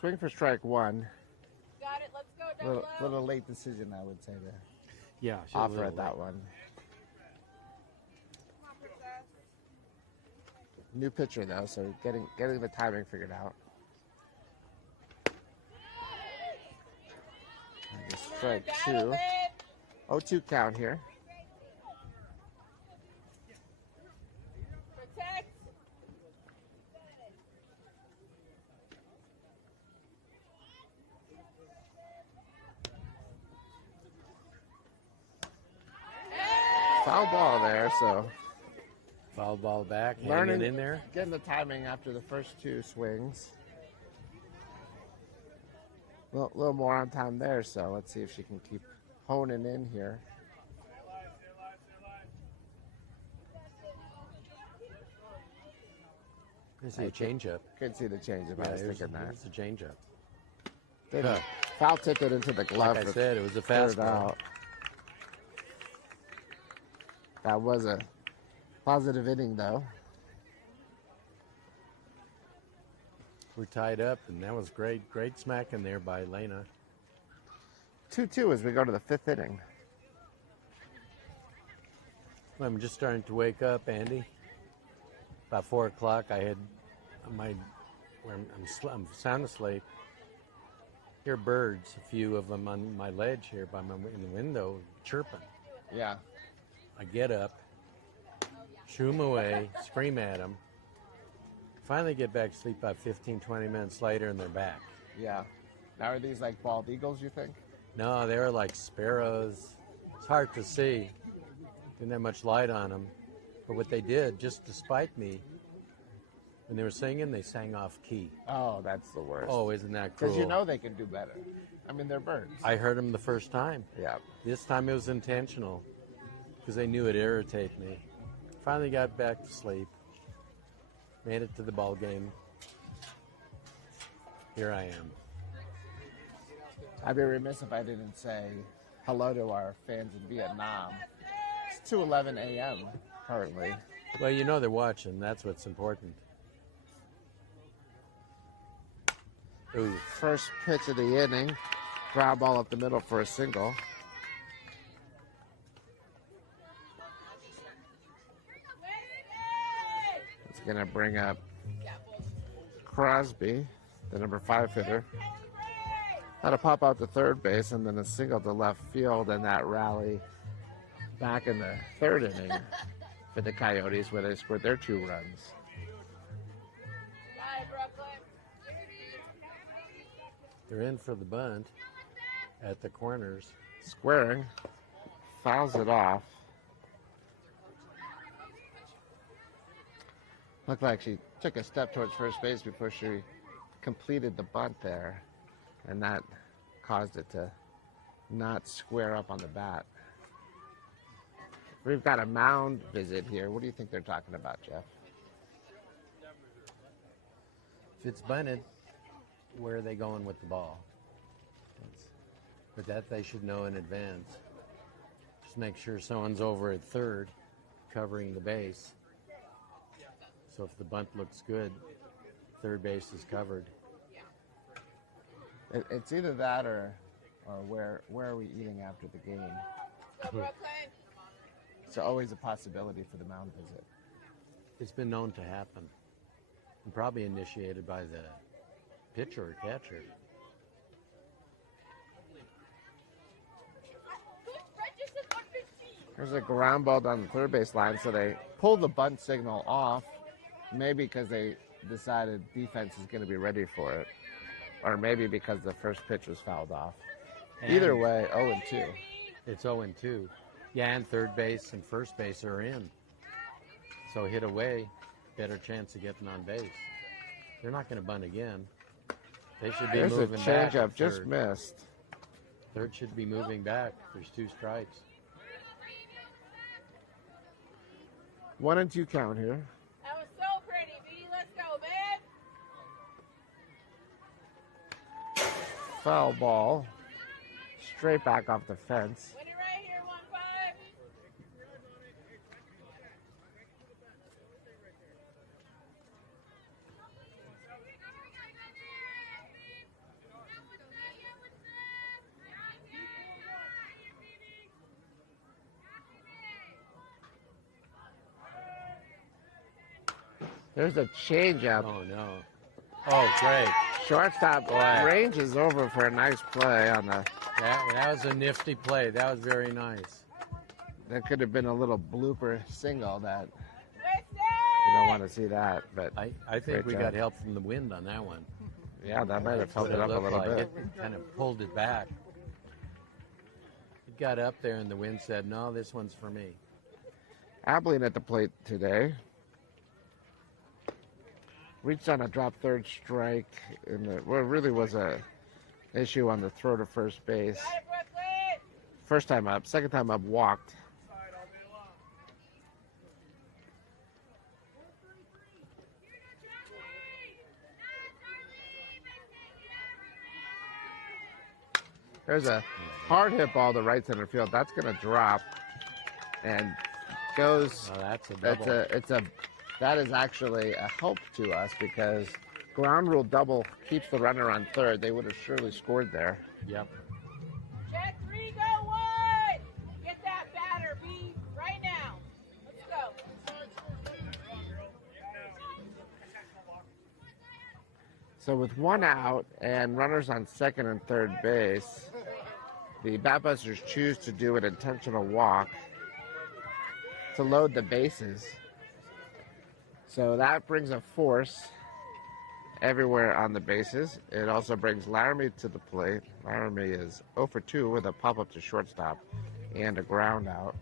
Swing for strike 1. Got it. Let's go. Little late decision, I would say, to Yeah, offer at that one. Come on, Princess. New pitcher though, so getting the timing figured out. And just strike 2. 0-2 count here. Protect. Foul ball there, so Foul ball back, learning hanging in there. getting the timing after the first 2 swings. A little more on time there, so let's see if she can keep honing in here. I see a changeup. Could see the changeup. I was thinking that. It's a changeup. They foul tipped it into the glove. Like I for said, it was a third fastball. out. That was a positive inning, though. We're tied up, and that was great. Great smacking there by Lena. 2-2 as we go to the 5th inning. I'm just starting to wake up, Andy. About 4 o'clock, I had I'm sound asleep. Hear birds, a few of them on my ledge here in the window, chirping. Yeah. I get up, shoo them away, scream at them. Finally get back to sleep about 15, 20 minutes later, and they're back. Yeah. Now are these like bald eagles, you think? No, they were like sparrows. It's hard to see. Didn't have much light on them. But what they did, just despite me, when they were singing, they sang off key. Oh, that's the worst. Oh, isn't that cruel? Because you know they can do better. I mean, they're birds. I heard them the first time. Yeah. This time it was intentional because they knew it'd irritate me. Finally got back to sleep. Made it to the ball game. Here I am. I'd be remiss if I didn't say hello to our fans in Vietnam. It's 2:11 a.m. currently. Well, you know they're watching. That's what's important. Ooh. First pitch of the inning. Ground ball up the middle for a single. It's going to bring up Crosby, the number 5 hitter. Had to pop out to third base and then a single to left field, and that rally back in the third inning for the Coyotes where they scored their 2 runs. They're in for the bunt at the corners. Squaring, fouls it off. Looked like she took a step towards first base before she completed the bunt there, and that caused it to not square up on the bat. We've got a mound visit here. What do you think they're talking about, Jeff? If it's bunted, where are they going with the ball? But that they should know in advance. Just make sure someone's over at third, covering the base. So if the bunt looks good, third base is covered. It's either that or where are we eating after the game? It's always a possibility for the mound visit. It's been known to happen, and probably initiated by the pitcher or catcher. There's a ground ball down the third base line, so they pulled the bunt signal off, maybe because they decided defense is going to be ready for it, or maybe because the first pitch was fouled off. And either way, 0-2. It's 0-2. Yeah, and third base and first base are in. So hit away, better chance of getting on base. They're not going to bunt again. They should be There's a moving back. changeup, just missed. Third should be moving back. There's 2 strikes. 1-2 count here. That was so pretty, B. Let's go, man. Foul ball. Straight back off the fence. Win it right here, 1-5. There's a changeup. Oh, no. Oh, great. Shortstop Boy. range is over for a nice play on the. That was a nifty play. That was very nice. That could have been a little blooper single that Listen! you don't want to see that, but I think Great we job. got help from the wind on that one. yeah, that might have held it up a looked little like bit. It kind of pulled it back. It got up there and the wind said, no, this one's for me. Abilene at the plate today. Reached on a drop third strike in the well, it really was a issue on the throw to first base. Got it, Brooklyn! First time up, second time up walked. There's a hard hit ball to right center field. That's going to drop and goes. Oh, that's a double. That is actually a help to us because ground rule double keeps the runner on third. They would have surely scored there. Yep. Check 3, go 1! Get that batter, B, right now. Let's go. So with 1 out and runners on second and third base, the Batbusters choose to do an intentional walk to load the bases. So that brings a force everywhere on the bases. It also brings Laramie to the plate. Laramie is 0 for 2 with a pop-up to shortstop and a ground out.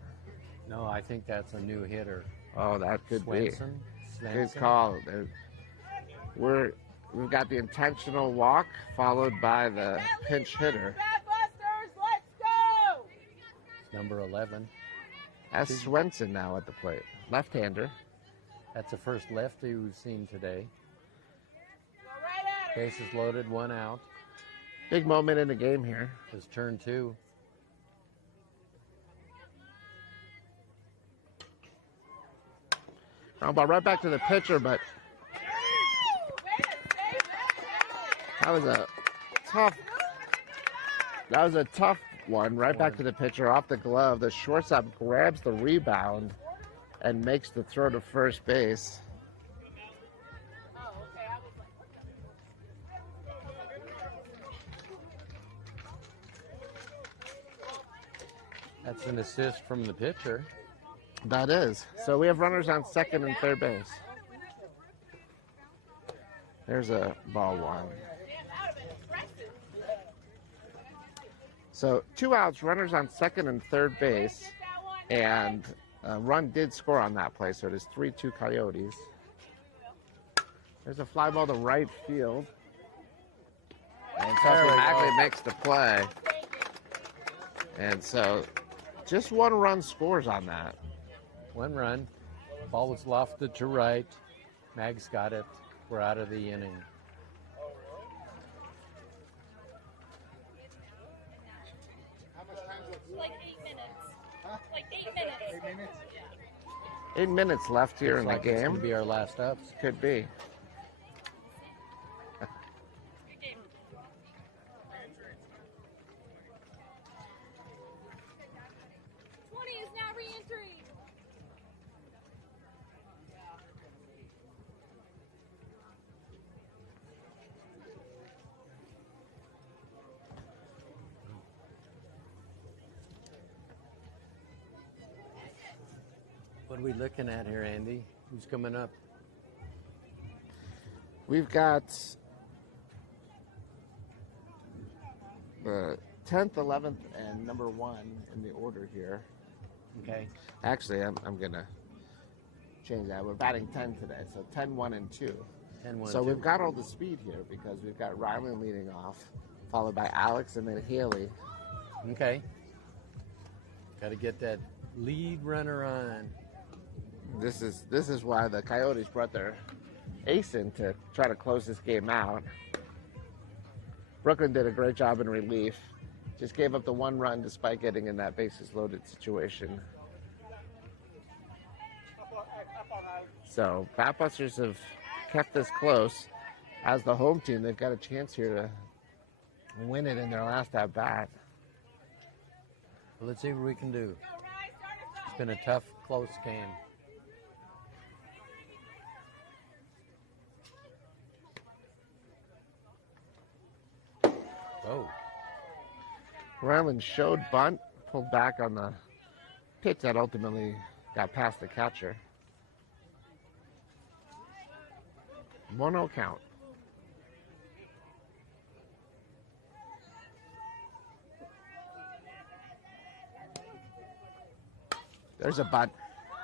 No, I think that's a new hitter. Oh, that could Swenson? be. Good call. We've got the intentional walk followed by the pinch hitter. Batbusters, let's go! It's number 11. That's Swenson now at the plate. Left-hander. That's the first lefty we've seen today. Go right at her. Bases loaded, 1 out. Big moment in the game here. It's turn 2. Ground ball right back to the pitcher, but that was a tough. That was a tough one. Right back to the pitcher, off the glove. The shortstop grabs the rebound and makes the throw to first base. That's an assist from the pitcher. That is. So we have runners on second and third base. There's a ball one. So 2 outs, runners on second and third base, and a run did score on that play, so it is 3-2 Coyotes. There's a fly ball to right field, and Sophie Magley makes the play. And so just 1 run scores on that. 1 run. Ball was lofted to right. Mags got it. We're out of the inning. Like 8 minutes. Like 8 minutes. 8 minutes? 8 minutes left here in the Looks like it's game. gonna be our last ups. Could be. Good game. Is now re-entry. What are we looking at here, Andy? Who's coming up? We've got the 10th, 11th, and number 1 in the order here. Okay. Actually, I'm going to change that. We're batting 10 today, so 10, 1, and 2. 10, 1, So 2. we've got all the speed here because we've got Rylan leading off, followed by Alex and then Haley. Okay. Got to get that lead runner on. This is why the Coyotes brought their ace in to try to close this game out. Brooklyn did a great job in relief. Just gave up the 1 run despite getting in that bases loaded situation. So Batbusters have kept this close. As the home team, they've got a chance here to win it in their last at bat. Well, let's see what we can do. It's been a tough, close game. Oh. Ryland showed bunt, pulled back on the pitch that ultimately got past the catcher. 1-0 count. There's a bunt.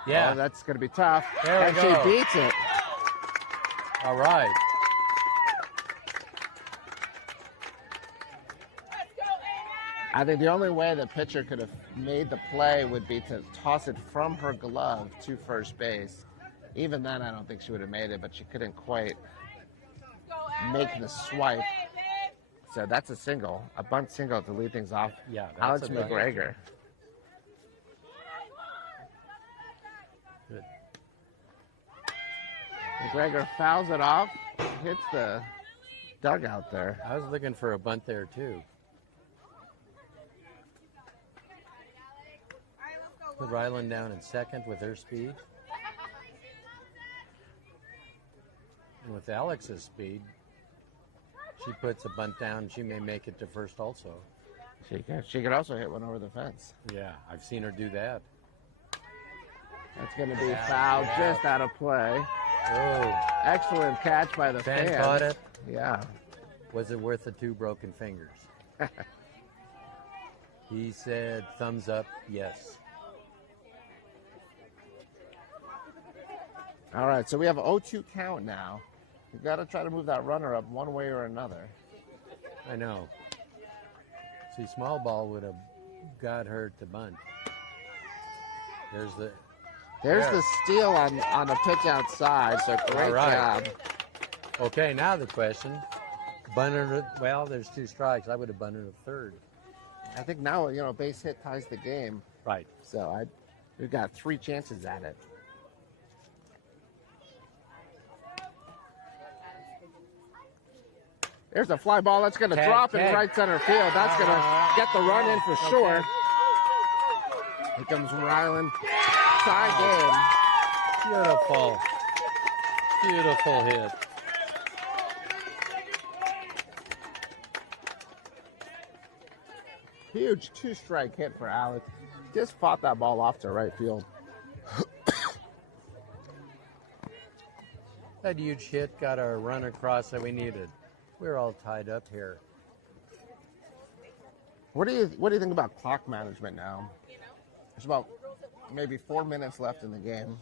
Yeah. Oh, that's going to be tough. There we and go. she beats it. All right. I think the only way the pitcher could have made the play would be to toss it from her glove to first base. Even then, I don't think she would have made it, but she couldn't quite make the swipe. So that's a single, a bunt single to lead things off. Yeah, that's Alex a bunt. McGregor. Good. McGregor fouls it off, hits the dugout there. I was looking for a bunt there, too. Put Ryland down in second with her speed. And with Alex's speed, she puts a bunt down. She may make it to first also. She could also hit one over the fence. Yeah, I've seen her do that. That's going to be fouled just out of play. Oh, Excellent catch by the fan fans. caught it. Yeah. Was it worth the 2 broken fingers? He said thumbs up, yes. All right, so we have 0-2 count now. We've got to try to move that runner up one way or another. I know. See, small ball would have got her to bunt. There's the The steal on the pitch outside, so great All right. job. Okay, now the question. Bunted, well, there's 2 strikes. I would have bunted a third. I think now, base hit ties the game. Right. So we've got 3 chances at it. There's a fly ball that's going to drop in right center field. That's going to get the run in for sure. Here comes Ryland. Tie game. Beautiful. Beautiful hit. Huge 2-strike hit for Alex. Just fought that ball off to right field. That huge hit got our run across that we needed. We're all tied up here. What do you think about clock management now? There's about maybe 4 minutes left in the game.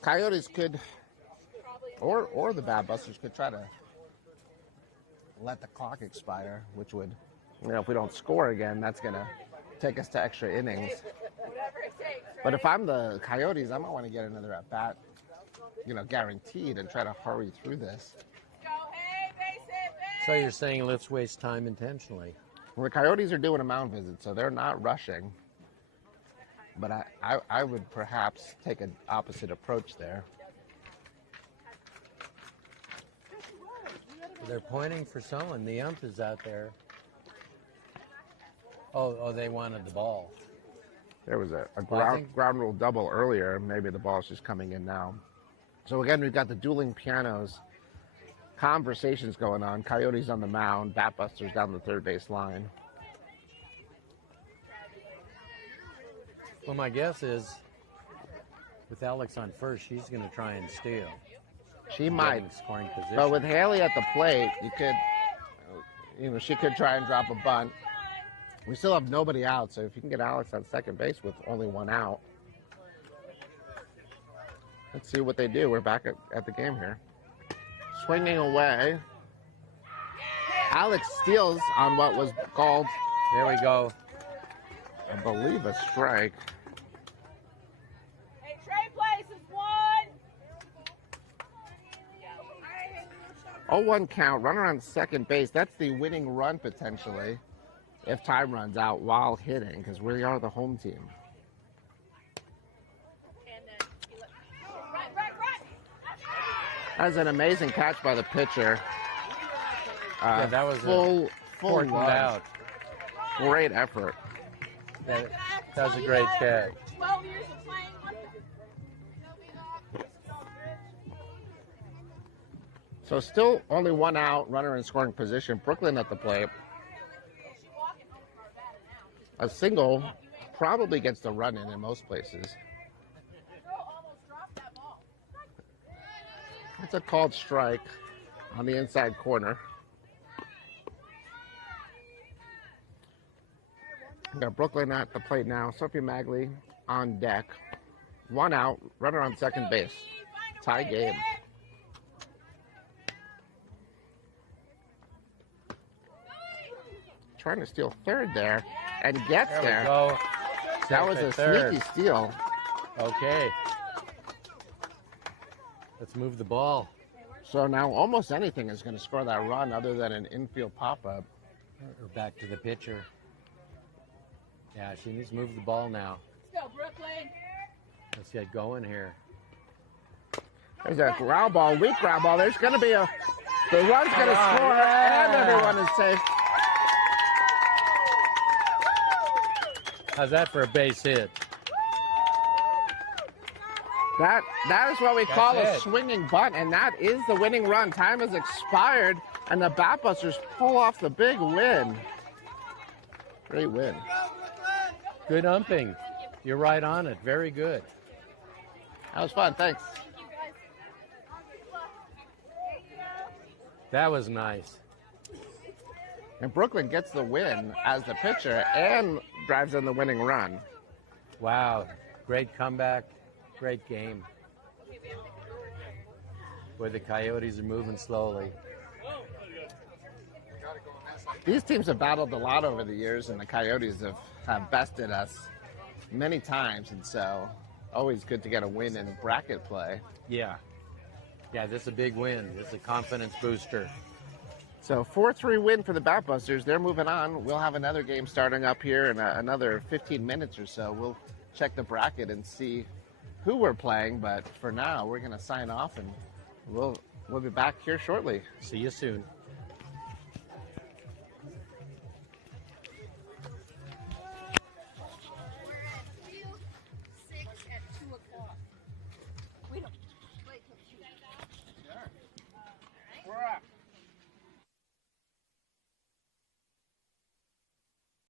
Coyotes could, or the Batbusters could try to let the clock expire, which would, if we don't score again, that's going to take us to extra innings. But if I'm the Coyotes, I might want to get another at bat, guaranteed, and try to hurry through this. So you're saying let's waste time intentionally? Well, the Coyotes are doing a mound visit, so they're not rushing. But I would perhaps take an opposite approach there. They're pointing for someone. The ump is out there. Oh, they wanted the ball. There was a ground rule double earlier. Maybe the ball's just coming in now. So again, we've got the dueling pianos, conversations going on. Coyotes on the mound, Batbusters down the third base line. Well, my guess is with Alex on first, she's going to try and steal. She might. Scoring position. But with Haley at the plate, she could try and drop a bunt. We still have nobody out, so if you can get Alex on second base with only one out. Let's see what they do. We're back at the game here. Swinging away. Alex steals on what was called, there we go, I believe, a strike. Hey, trade places, one. 0-1 count, runner on second base. That's the winning run potentially if time runs out while hitting, because we are the home team. That was an amazing catch by the pitcher. Yeah, that was full run. Out. Great effort. That was a great catch. 12 years of playing. So still only one out, runner in scoring position. Brooklyn at the plate. A single probably gets the run in most places. It's a called strike on the inside corner. We got Brooklyn at the plate now. Sophie Magley on deck. One out, runner on second base. Tie game. Trying to steal third there and gets there. We go. That was a sneaky steal. Okay. Let's move the ball. So now almost anything is going to score that run other than an infield pop-up. Or back to the pitcher. Yeah, she needs to move the ball now. Let's go, Brooklyn. Let's get going here. There's a ground ball, weak ground ball. There's going to be the run's going to score, and everyone is safe. How's that for a base hit? That is what we call a swinging bunt, and that is the winning run. Time has expired, and the Batbusters pull off the big win. Great win. Good umping. You're right on it. Very good. That was fun. Thanks. That was nice. And Brooklyn gets the win as the pitcher and drives in the winning run. Wow. Great comeback. Great game. Boy, the Coyotes are moving slowly. These teams have battled a lot over the years, and the Coyotes have bested us many times, and so always good to get a win in bracket play. Yeah. Yeah, this is a big win. This is a confidence booster. So 4-3 win for the Batbusters. They're moving on. We'll have another game starting up here in another 15 minutes or so. We'll check the bracket and see who we're playing, but for now, we're going to sign off, and we'll be back here shortly. See you soon.